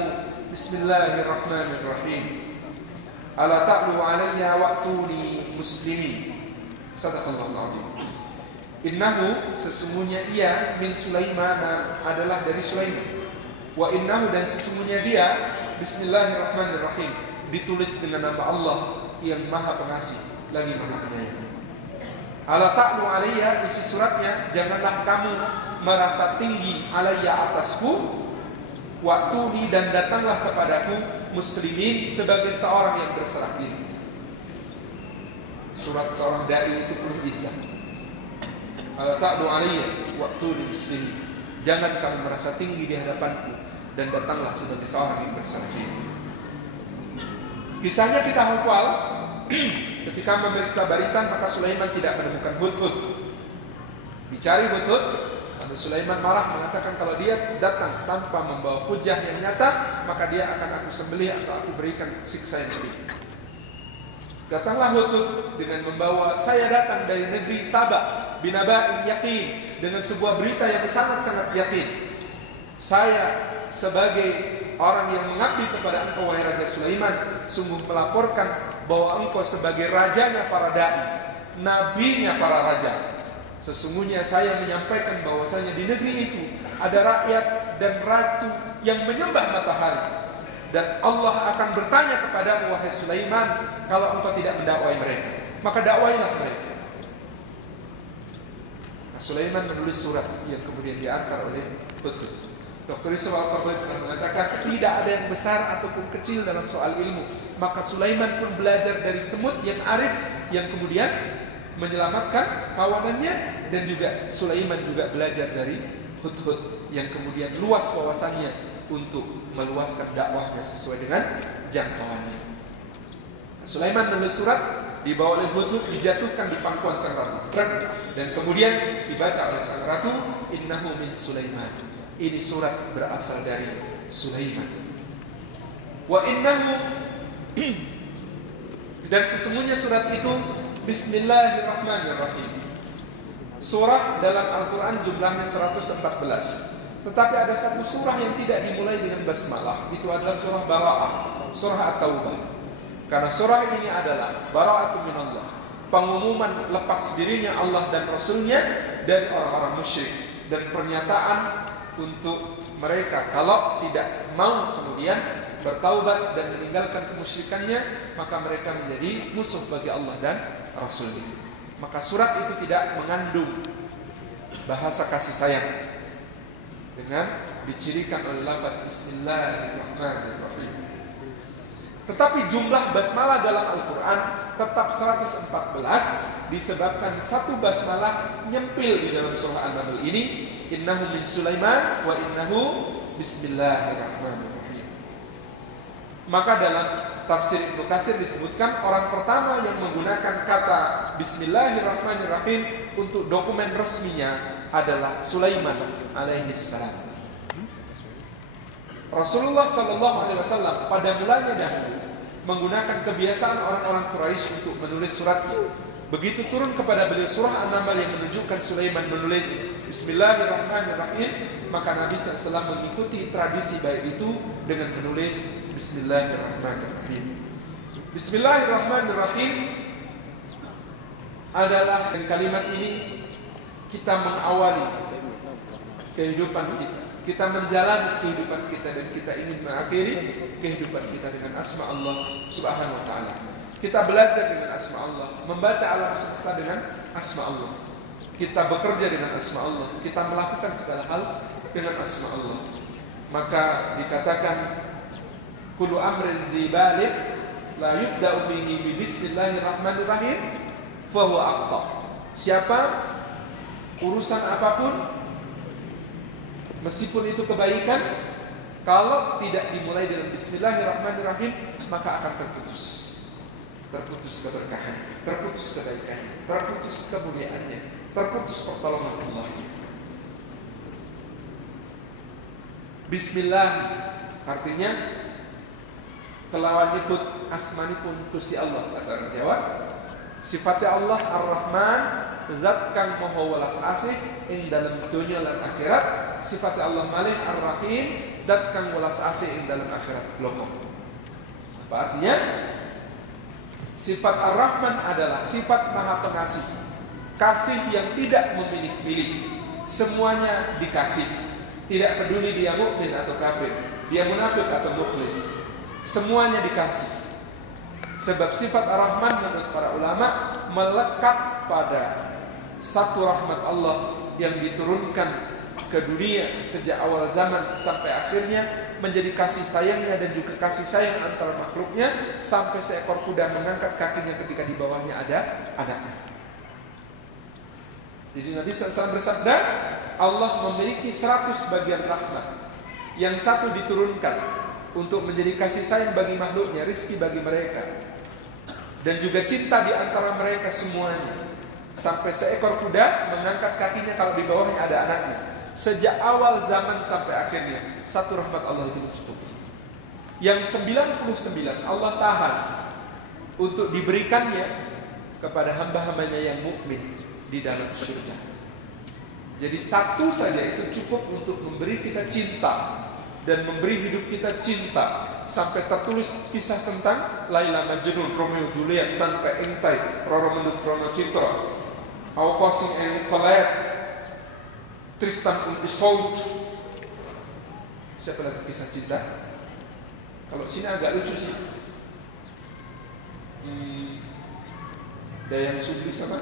bismillahirrahmanirrahim. Ala ta'lu 'alayya wa'tuni muslimin. Shadaqallahu adzim. Innahu, sesungguhnya ia, min Sulaiman, adalah dari Sulaiman. Wa innahu, dan sesungguhnya dia, bismillahirrahmanirrahim, ditulis dengan nama Allah yang Maha Pengasih lagi Maha Penyayang. Ala ta'lu alayya, isi suratnya, janganlah kamu merasa tinggi alayya atasku, waktuni, dan datanglah kepadaku muslimin sebagai seorang yang berserah diri. Surat seorang dai itu perlu bisa. Ala ta'lu alayya waktuni muslimin, jangan kamu merasa tinggi di hadapanku dan datanglah sebagai seorang yang berserah diri. Kisahnya kita hafal. Ketika memeriksa barisan, maka Sulaiman tidak menemukan Hudhud. Dicari Hudhud, sampai Sulaiman marah mengatakan kalau dia datang tanpa membawa hujah yang nyata, maka dia akan aku sembelih atau aku berikan siksa yang pedih. Datanglah Hudhud dengan membawa, saya datang dari negeri Sabah binaba'in yakin, dengan sebuah berita yang sangat-sangat yakin. Saya sebagai orang yang mengabdi kepada engkau wahai Raja Sulaiman, sungguh melaporkan bahwa engkau sebagai rajanya para dai, nabinya para raja. Sesungguhnya saya menyampaikan bahwasanya di negeri itu ada rakyat dan ratu yang menyembah matahari, dan Allah akan bertanya kepadamu wahai Sulaiman kalau engkau tidak mendakwai mereka, maka dakwailah mereka. Sulaiman menulis surat yang kemudian diantar oleh Hudhud. Dr. Yusuf Al-Qaradawi pernah mengatakan tidak ada yang besar ataupun kecil dalam soal ilmu. Maka Sulaiman pun belajar dari semut yang arif yang kemudian menyelamatkan kawanannya, dan juga Sulaiman juga belajar dari Hudhud yang kemudian luas wawasannya untuk meluaskan dakwahnya sesuai dengan jangkauannya. Sulaiman menulis surat, dibawa oleh Hudhud, dijatuhkan di pangkuan sang ratu, dan kemudian dibaca oleh sang ratu, innahu min Sulaiman. Ini surat berasal dari Sulaiman. Wa innahu, dan sesungguhnya surat itu bismillahirrahmanirrahim. Surah dalam Al-Quran jumlahnya 114. Tetapi ada satu surah yang tidak dimulai dengan basmalah. Itu adalah surah Bara'ah, surah At-Taubah. Karena surah ini adalah bara'atun minallah, pengumuman lepas dirinya Allah dan Rasulnya dari orang-orang musyrik, dan pernyataan untuk mereka kalau tidak mau kemudian bertaubat dan meninggalkan kemusyrikannya, maka mereka menjadi musuh bagi Allah dan Rasulnya. Maka surat itu tidak mengandung bahasa kasih sayang, dengan dicirikan oleh lafaz Bismillahirrahmanirrahim. Tetapi jumlah basmalah dalam Al-Quran tetap 114 disebabkan satu basmalah nyempil di dalam surah An-Naml ini, innahu min Sulaiman wa innahu bismillahirrahmanirrahim. Maka dalam tafsir Ibnu Katsir disebutkan orang pertama yang menggunakan kata bismillahirrahmanirrahim untuk dokumen resminya adalah Sulaiman alaihi salam. Rasulullah SAW pada mulanya dahulu menggunakan kebiasaan orang-orang Quraisy untuk menulis suratnya. Begitu turun kepada beliau surah An-Naml yang menunjukkan Sulaiman menulis Bismillahirrahmanirrahim, maka Nabi SAW mengikuti tradisi baik itu dengan menulis Bismillahirrahmanirrahim. Bismillahirrahmanirrahim adalah kalimat ini kita mengawali kehidupan kita. Kita menjalani kehidupan kita dan kita ingin mengakhiri kehidupan kita dengan asma Allah Subhanahu wa taala. Kita belajar dengan asma Allah, membaca alam semesta dengan asma Allah. Kita bekerja dengan asma Allah, kita melakukan segala hal dengan asma Allah. Maka dikatakan kullu amrin dzibalik la yubda'u fihi bi bismillahirrahmanirrahim fa huwa aqta. Siapa urusan apapun meskipun itu kebaikan, kalau tidak dimulai dengan bismillahirrahmanirrahim, maka akan terputus. Terputus keberkahan, terputus kebaikannya, terputus kemuliaannya, terputus pertolongan Allah. Bismillah artinya kelawan nyebut asmanipun Gusti Allah, kata orang Jawa. Sifatnya Allah Ar-Rahman, zat kang maha welas asih ing dalam dunia lan akhirat. Sifatnya Allah malih Ar-Rahim, zat kang welas asih ing dalam akhirat. Loko. Apa artinya? Sifat Ar-Rahman adalah sifat maha pengasih, kasih yang tidak memilih-milih, semuanya dikasih. Tidak peduli dia mukmin atau kafir, dia munafik atau mukhlis, semuanya dikasih. Sebab sifat Ar-Rahman menurut para ulama melekat pada satu rahmat Allah yang diturunkan ke dunia sejak awal zaman sampai akhirnya, menjadi kasih sayangnya dan juga kasih sayang antara makhluknya, sampai seekor kuda mengangkat kakinya ketika di bawahnya ada anaknya. Jadi Nabi SAW bersabda, Allah memiliki 100 bagian rahmat, yang satu diturunkan untuk menjadi kasih sayang bagi makhluknya, rizki bagi mereka, dan juga cinta di antara mereka semuanya. Sampai seekor kuda mengangkat kakinya kalau di bawahnya ada anaknya. Sejak awal zaman sampai akhirnya, satu rahmat Allah itu mencukupi. Yang 99 Allah tahan untuk diberikannya kepada hamba-hambanya yang mukmin di dalam surga. Jadi satu saja itu cukup untuk memberi kita cinta dan memberi hidup kita cinta. Sampai tertulis kisah tentang Laila Majnun, Romeo Juliet, sampai entai Roro Mendut Rono Citra, Auqasing and Nicolette, Tristan und Isolde. Siapa lagi kisah cinta? Kalau sini agak lucu sih. Dayang Sugri sama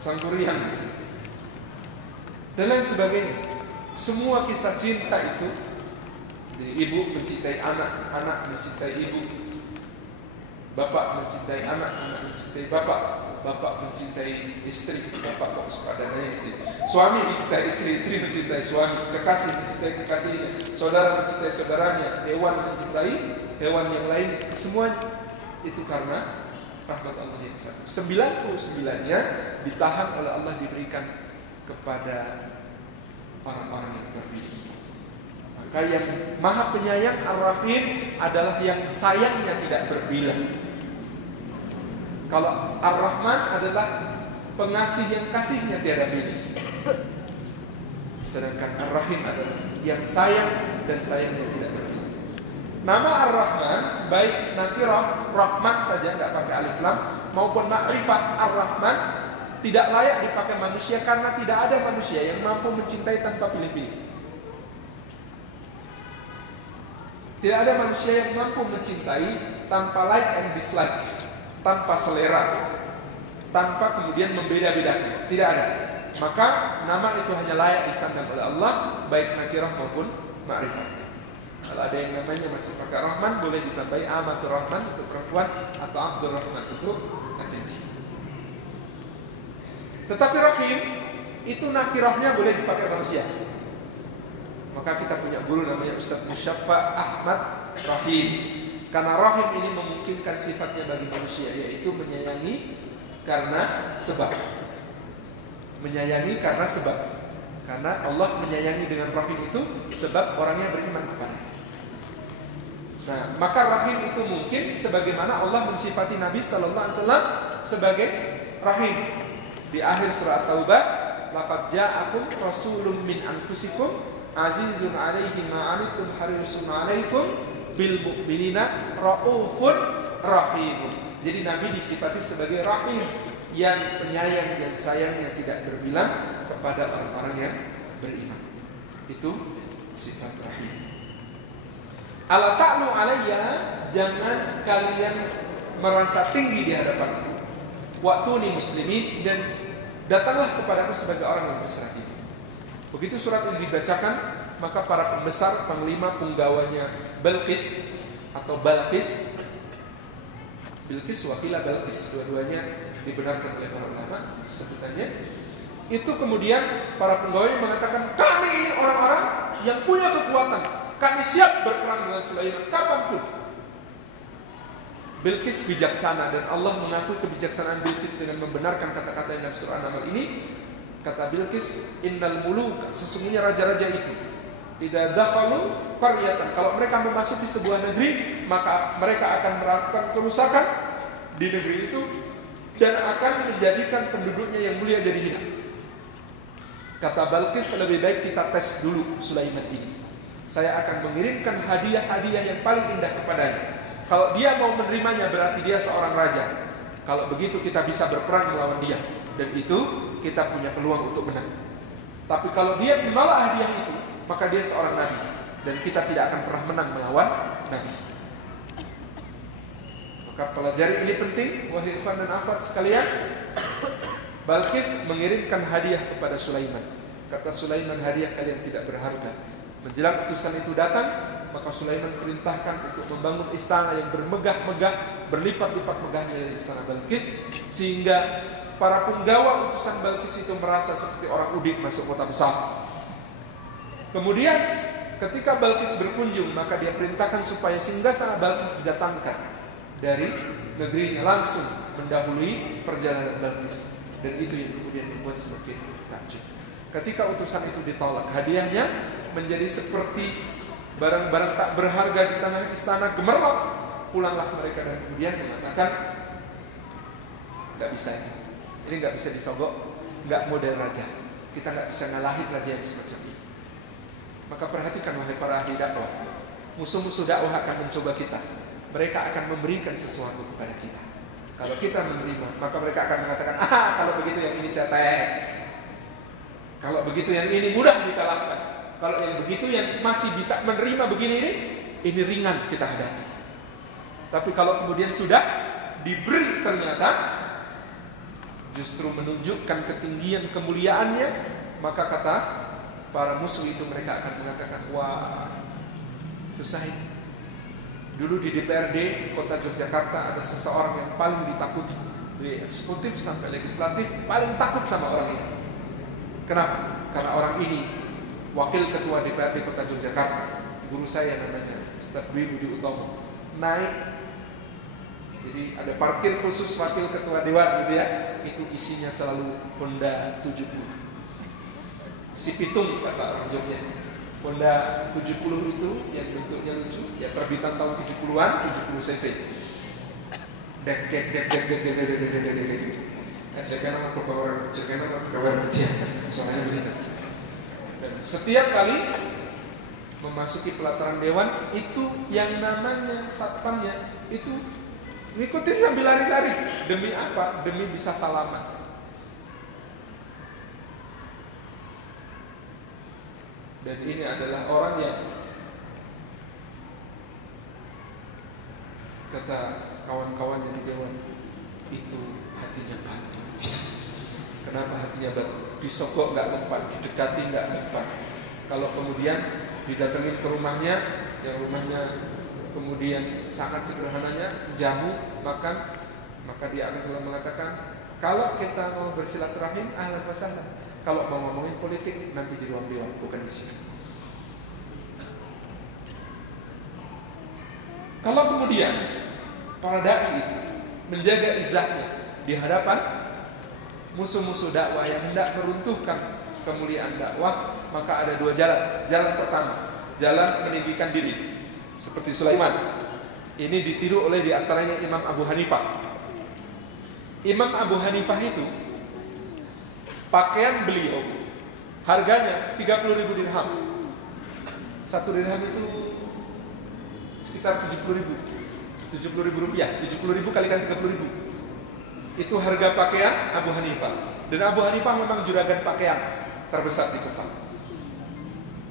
Sangkuriang dan lain sebagainya. Semua kisah cinta itu, ibu mencintai anak, anak mencintai ibu, bapak mencintai anak, anak mencintai bapak, bapak mencintai istri, bapak kok suka adanya istri, suami mencintai istri, istri mencintai suami, kekasih mencintai kekasihnya, saudara mencintai saudaranya, hewan mencintai hewan yang lain. Semuanya itu karena rahmat Allah yang satu. 99-nya ditahan oleh Allah, diberikan kepada orang-orang yang terpilih. Maka yang maha penyayang Ar-Rahim adalah yang sayangnya tidak berbilang. Kalau Ar-Rahman adalah pengasih yang kasihnya tiada pilih. Sedangkan Ar-Rahim adalah yang sayang dan sayangnya tidak berbilang. Nama Ar-Rahman baik nakirah rahmat saja, tidak pakai alif lam, maupun makrifat Ar-Rahman tidak layak dipakai manusia, karena tidak ada manusia yang mampu mencintai tanpa pilih-pilih. Tidak ada manusia yang mampu mencintai tanpa like and dislike, tanpa selera, tanpa kemudian membeda-bedakan. Tidak ada. Maka nama itu hanya layak disandang oleh Allah, baik nakirah maupun ma'rifat. Kalau ada yang namanya masih pakai Rahman, boleh ditambahi Amatur Rahman untuk perempuan atau Abdur Rahman untuk laki-laki. Tetapi rahim itu nakirahnya boleh dipakai manusia. Maka kita punya guru namanya Ustaz Musyaffa Ahmad Rahim. Karena rahim ini memungkinkan sifatnya bagi manusia, yaitu menyayangi karena sebab. Menyayangi karena sebab. Karena Allah menyayangi dengan rahim itu sebab orangnya beriman kepada. Nah, maka rahim itu mungkin sebagaimana Allah mensifati Nabi sallallahu alaihi wasallam sebagai rahim. Di akhir surah Taubah, laqad ja'akum rasulun min anfusikum azizun 'alaihi ma 'anittum harisun 'alaikum bil mu'minina raufur rahim. Jadi Nabi disifati sebagai rahim, yang penyayang dan sayangnya tidak berbilang kepada orang-orang yang beriman. Itu sifat rahim. Ala ta'lu alayya, jangan kalian merasa tinggi di hadapanku. Wa'tuni muslimin, dan datanglah kepadaku sebagai orang yang berserah diri. Begitu surat ini dibacakan, maka para pembesar, panglima, punggawanya Balqis atau Balqis, Bilqis wakila Balqis, dua-duanya dibenarkan oleh para ulama sebutannya. Itu kemudian para penggawanya mengatakan, kami ini orang-orang yang punya kekuatan, kami siap berperang dengan Sulaiman kapanpun. Bilqis bijaksana, dan Allah mengakui kebijaksanaan Bilqis dengan membenarkan kata-kata yang dalam surah An-Naml ini. Kata Bilqis, innal muluk, sesungguhnya raja-raja itu, idza dakhalu qaryatan, kalau mereka memasuki sebuah negeri, maka mereka akan melakukan kerusakan di negeri itu dan akan menjadikan penduduknya yang mulia jadi hina. Kata Bilqis, lebih baik kita tes dulu Sulaiman ini. Saya akan mengirimkan hadiah-hadiah yang paling indah kepadanya. Kalau dia mau menerimanya, berarti dia seorang raja. Kalau begitu kita bisa berperang melawan dia, dan itu kita punya peluang untuk menang. Tapi kalau dia menolak hadiah itu, maka dia seorang nabi, dan kita tidak akan pernah menang melawan nabi. Maka pelajari ini penting, wahai ikhwan dan akhwat sekalian. Balqis mengirimkan hadiah kepada Sulaiman. Kata Sulaiman, hadiah kalian tidak berharga. Menjelang utusan itu datang, maka Sulaiman perintahkan untuk membangun istana yang bermegah-megah, berlipat-lipat megahnya dari istana Balqis, sehingga para penggawa utusan Balqis itu merasa seperti orang udik masuk kota besar. Kemudian ketika Balqis berkunjung, maka dia perintahkan supaya singgasana Balqis didatangkan dari negerinya, langsung mendahului perjalanan Balqis. Dan itu yang kemudian membuat semakin takjub. Ketika utusan itu ditolak, hadiahnya menjadi seperti barang-barang tak berharga di tanah istana, gemerlap. Pulanglah mereka dan kemudian mengatakan, nggak bisa ini nggak bisa disogok, nggak model raja. Kita nggak bisa ngalahin raja yang semacam ini. Maka perhatikan wahai para ahli dakwah, musuh-musuh dakwah akan mencoba kita. Mereka akan memberikan sesuatu kepada kita. Kalau kita menerima, maka mereka akan mengatakan, kalau begitu yang ini cetek. Kalau begitu yang ini mudah dikalahkan. Kalau yang begitu yang masih bisa menerima begini ini ringan kita hadapi. Tapi kalau kemudian sudah diberi, ternyata justru menunjukkan ketinggian kemuliaannya, maka kata para musuh itu, mereka akan mengatakan, wah, susah ini. Dulu di DPRD kota Yogyakarta ada seseorang yang paling ditakuti, dari eksekutif sampai legislatif paling takut sama orang ini. Kenapa? Karena orang ini wakil ketua DPRD kota Yogyakarta, guru saya namanya Ustaz Dwi Budi Utomo. Naik, jadi ada parkir khusus wakil ketua dewan gitu ya, itu isinya selalu Honda 70. Si Pitung kata orang Jogja. Honda 70 itu yang bentuknya lucu, ya terbitan tahun 70-an, 70 cc. Dek. Saya kan nama kebawaran, soalnya begitu. Dan setiap kali memasuki pelataran dewan, itu yang namanya satpamnya itu ngikutin sambil lari-lari. Demi apa? Demi bisa salaman. Dan ini adalah orang yang, kata kawan-kawannya di dewan, itu hatinya batu. Kenapa hatinya batu? Disogok nggak mempan, didekati nggak mempan. Kalau kemudian didatengin ke rumahnya, yang rumahnya kemudian sangat sederhananya jamu makan, maka dia akan selalu mengatakan, kalau kita mau bersilaturahim ahlan wa sahlan, kalau mau ngomongin politik nanti di ruang dewan, bukan di sini. Kalau kemudian para dai itu menjaga izahnya di hadapan musuh-musuh dakwah yang hendak meruntuhkan kemuliaan dakwah, maka ada dua jalan. Jalan pertama, jalan meninggikan diri, seperti Sulaiman. Ini ditiru oleh diantaranya Imam Abu Hanifah. Imam Abu Hanifah itu pakaian beliau harganya 30.000 dirham. 1 dirham itu sekitar 70.000 rupiah. 70.000 kalikan 30.000. Itu harga pakaian Abu Hanifah. Dan Abu Hanifah memang juragan pakaian terbesar di Kufah.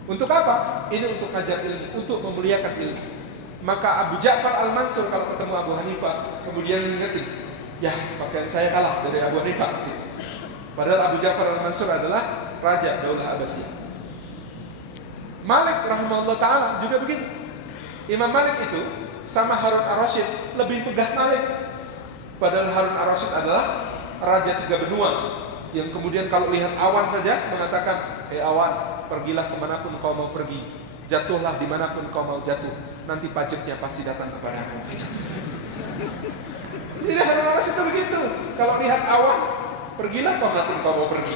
Untuk apa? Ini untuk ngajar ilmu, untuk memuliakan ilmu. Maka Abu Ja'far Al-Mansur kalau ketemu Abu Hanifah kemudian mengingetin, ya pakaian saya kalah dari Abu Hanifah gitu. Padahal Abu Ja'far Al-Mansur adalah raja Daulah Abbasiyah. Malik rahimahullah ta'ala juga begitu. Imam Malik itu sama Harun Ar-Rasyid lebih megah Malik. Padahal Harun Ar-Rasyid adalah raja 3 benua yang kemudian kalau lihat awan saja mengatakan, awan, pergilah kemanapun kau mau pergi, jatuhlah dimanapun kau mau jatuh, nanti pajaknya pasti datang kepadamu. Jadi Harun Ar-Rasyid itu begitu. Kalau lihat awan, pergilah kemanapun kau mau pergi,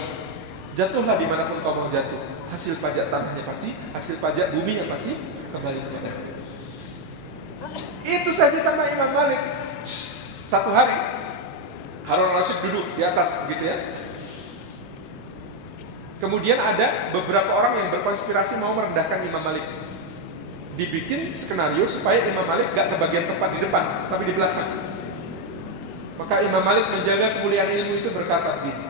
jatuhlah dimanapun kau mau jatuh, hasil pajak tanahnya pasti, hasil pajak bumi yang pasti kembali kepadamu. Itu saja sama Imam Malik. Satu hari Harun Ar-Rasyid duduk di atas begitu ya. Kemudian ada beberapa orang yang berkonspirasi mau merendahkan Imam Malik. Dibikin skenario supaya Imam Malik gak kebagian tempat di depan, tapi di belakang. Maka Imam Malik menjaga kemuliaan ilmu itu berkata begini,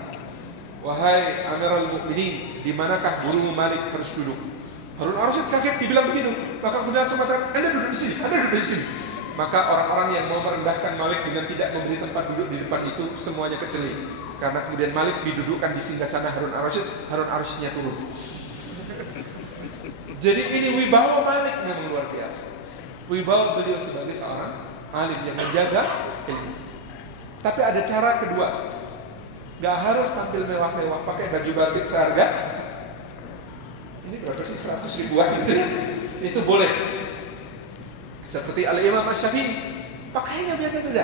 wahai Amirul Mukminin, di manakah gurumu Malik harus duduk? Harun Ar-Rasyid kaget dibilang begitu. Maka kemudian langsung mengatakan, Anda duduk di sini, Anda duduk di sini. Maka orang-orang yang mau merendahkan Malik dengan tidak memberi tempat duduk di depan itu semuanya keceli. Karena kemudian Malik didudukkan di singgasana Harun Ar-Rasyid, Harun Ar-Rasyidnya turun. Jadi ini wibawa Malik yang luar biasa. Wibawa beliau sebagai seorang alim yang menjaga ilmu. Tapi ada cara kedua. Gak harus tampil mewah-mewah, pakai baju batik seharga, ini berapa sih, 100 ribuan gitu ya. Itu boleh. Seperti Al-Imam Asy-Syafi'i, pakainya biasa saja,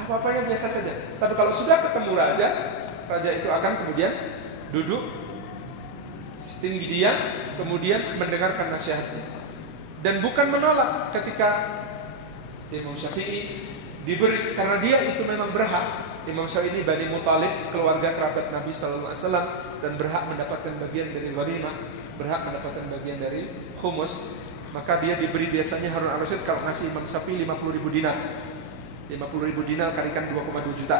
apa-apanya biasa saja. Tapi kalau sudah ketemu raja, raja itu akan kemudian duduk setinggi dia, kemudian mendengarkan nasihatnya. Dan bukan menolak ketika Imam Syafi'i diberi, karena dia itu memang berhak. Imam Syafi'i ini Bani Muthalib, keluarga kerabat Nabi SAW, dan berhak mendapatkan bagian dari ghanimah, berhak mendapatkan bagian dari humus. Maka dia diberi biasanya Harun Ar-Rasyid kalau ngasih Imam Syafi'i 50.000 dinar. 50.000 dinar kalikan 2,2 juta.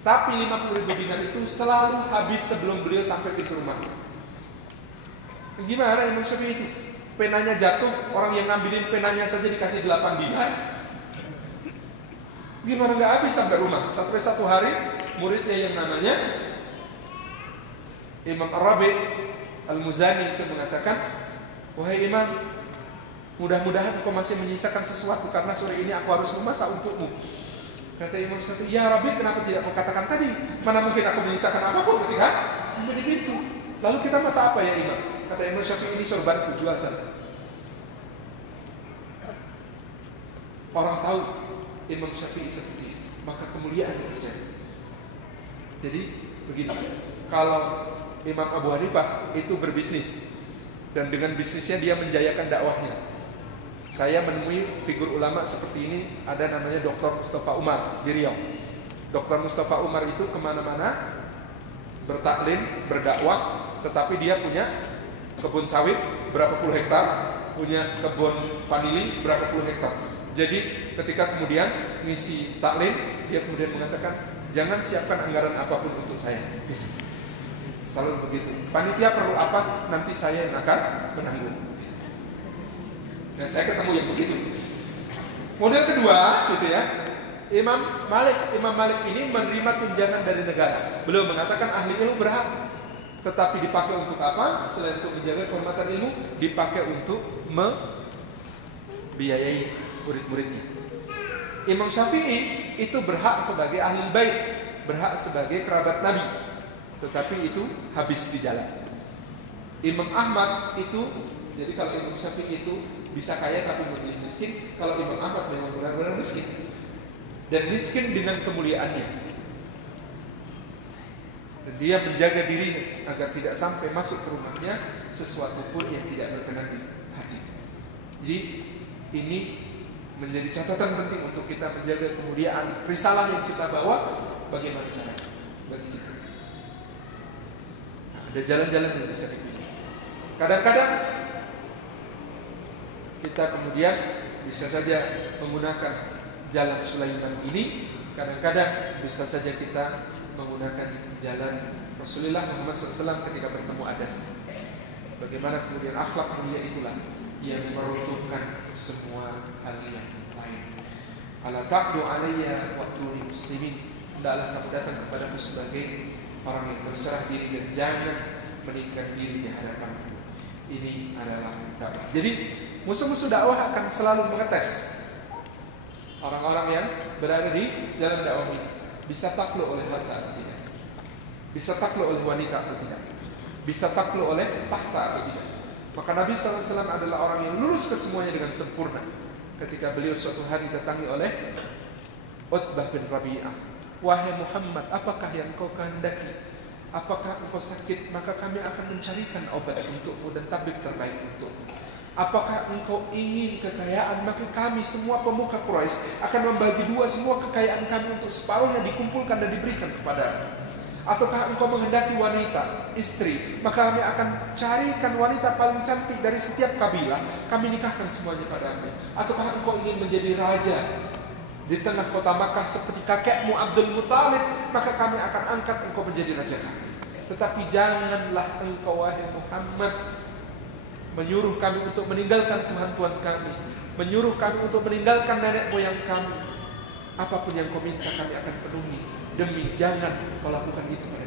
Tapi 50.000 dinar itu selalu habis sebelum beliau sampai pintu rumah. Gimana Imam Syafi'i itu? Penanya jatuh, orang yang ngambilin penanya saja dikasih 8 dinar. Gimana gak habis sampai rumah? Sampai satu hari muridnya yang namanya Imam Ar-Rabi Al-Muzani itu mengatakan, wahai Imam, mudah-mudahan engkau masih menyisakan sesuatu, karena sore ini aku harus memasak untukmu. Kata Imam Syafi'i, ya Rabbi, kenapa tidak kau katakan tadi? Mana mungkin aku menyisakan apapun ketika sampai di pintu. Lalu kita masak apa ya Imam? Kata Imam Syafi'i, ini sorbanku, jual sana. Orang tahu Imam Syafi'i seperti itu, maka kemuliaan yang terjadi. Jadi begini, kalau Imam Abu Hanifah itu berbisnis, dan dengan bisnisnya dia menjayakan dakwahnya. Saya menemui figur ulama seperti ini, ada namanya Dr. Mustafa Umar di Riau. Dr. Mustafa Umar itu kemana-mana bertaklim, berdakwah, tetapi dia punya kebun sawit berapa puluh hektar, punya kebun vanili berapa puluh hektar. Jadi ketika kemudian misi taklim, dia kemudian mengatakan, jangan siapkan anggaran apapun untuk saya. Selalu begitu. Panitia perlu apa? Nanti saya yang akan menanggung. Dan saya ketemu yang begitu. Model kedua, gitu ya. Imam Malik ini menerima tunjangan dari negara. Beliau mengatakan ahli ilmu berhak, tetapi dipakai untuk apa? Selain untuk menjaga kehormatan ilmu, dipakai untuk biayai murid-muridnya. Imam Syafi'i itu berhak sebagai ahli bait, berhak sebagai kerabat Nabi, tetapi itu habis di jalan. Imam Ahmad itu, jadi kalau Imam Syafi'i itu bisa kaya tapi memilih miskin, kalau Imam Ahmad memang benar-benar miskin, dan miskin dengan kemuliaannya. Dan dia menjaga dirinya agar tidak sampai masuk ke rumahnya sesuatu pun yang tidak berkenan di hati. Jadi ini menjadi catatan penting untuk kita menjaga kemuliaan risalah yang kita bawa. Bagaimana caranya bagi kita? Nah, ada jalan-jalan yang bisa dipilih. Kadang-kadang kita kemudian bisa saja menggunakan jalan Sulaiman ini. Kadang-kadang bisa saja kita menggunakan jalan Rasulullah Muhammad SAW ketika bertemu Adas. Bagaimana kemudian akhlak mulia itulah yang meruntuhkan semua hal yang lain. Ala ta'du alayya wa'tuni muslimin, hendaklah kamu datang kepadaku sebagai orang yang berserah diri dan jangan meninggikan diri di hadapanku. Ini adalah dakwah. Jadi musuh-musuh dakwah akan selalu mengetes orang-orang yang berada di jalan dakwah ini. Bisa takluk oleh harta atau tidak? Bisa takluk oleh wanita atau tidak? Bisa takluk oleh tahta atau tidak? Maka Nabi SAW adalah orang yang lurus ke semuanya dengan sempurna. Ketika beliau suatu hari didatangi oleh Utbah bin Rabi'ah, wahai Muhammad, apakah yang kau kehendaki? Apakah engkau sakit? Maka kami akan mencarikan obat untukmu dan tabib terbaik untukmu. Apakah engkau ingin kekayaan? Maka kami semua pemuka Quraisy akan membagi dua semua kekayaan kami untuk separuhnya dikumpulkan dan diberikan kepadamu. Ataukah engkau menghendaki wanita, istri? Maka kami akan carikan wanita paling cantik dari setiap kabilah, kami nikahkan semuanya padamu. Ataukah engkau ingin menjadi raja di tengah kota Makkah seperti kakekmu Abdul Muthalib? Maka kami akan angkat engkau menjadi raja kami. Tetapi janganlah engkau wahai Muhammad menyuruh kami untuk meninggalkan Tuhan-Tuhan kami, menyuruh kami untuk meninggalkan nenek moyang kami. Apapun yang kau minta kami akan penuhi. Demi jangan kau lakukan itu pada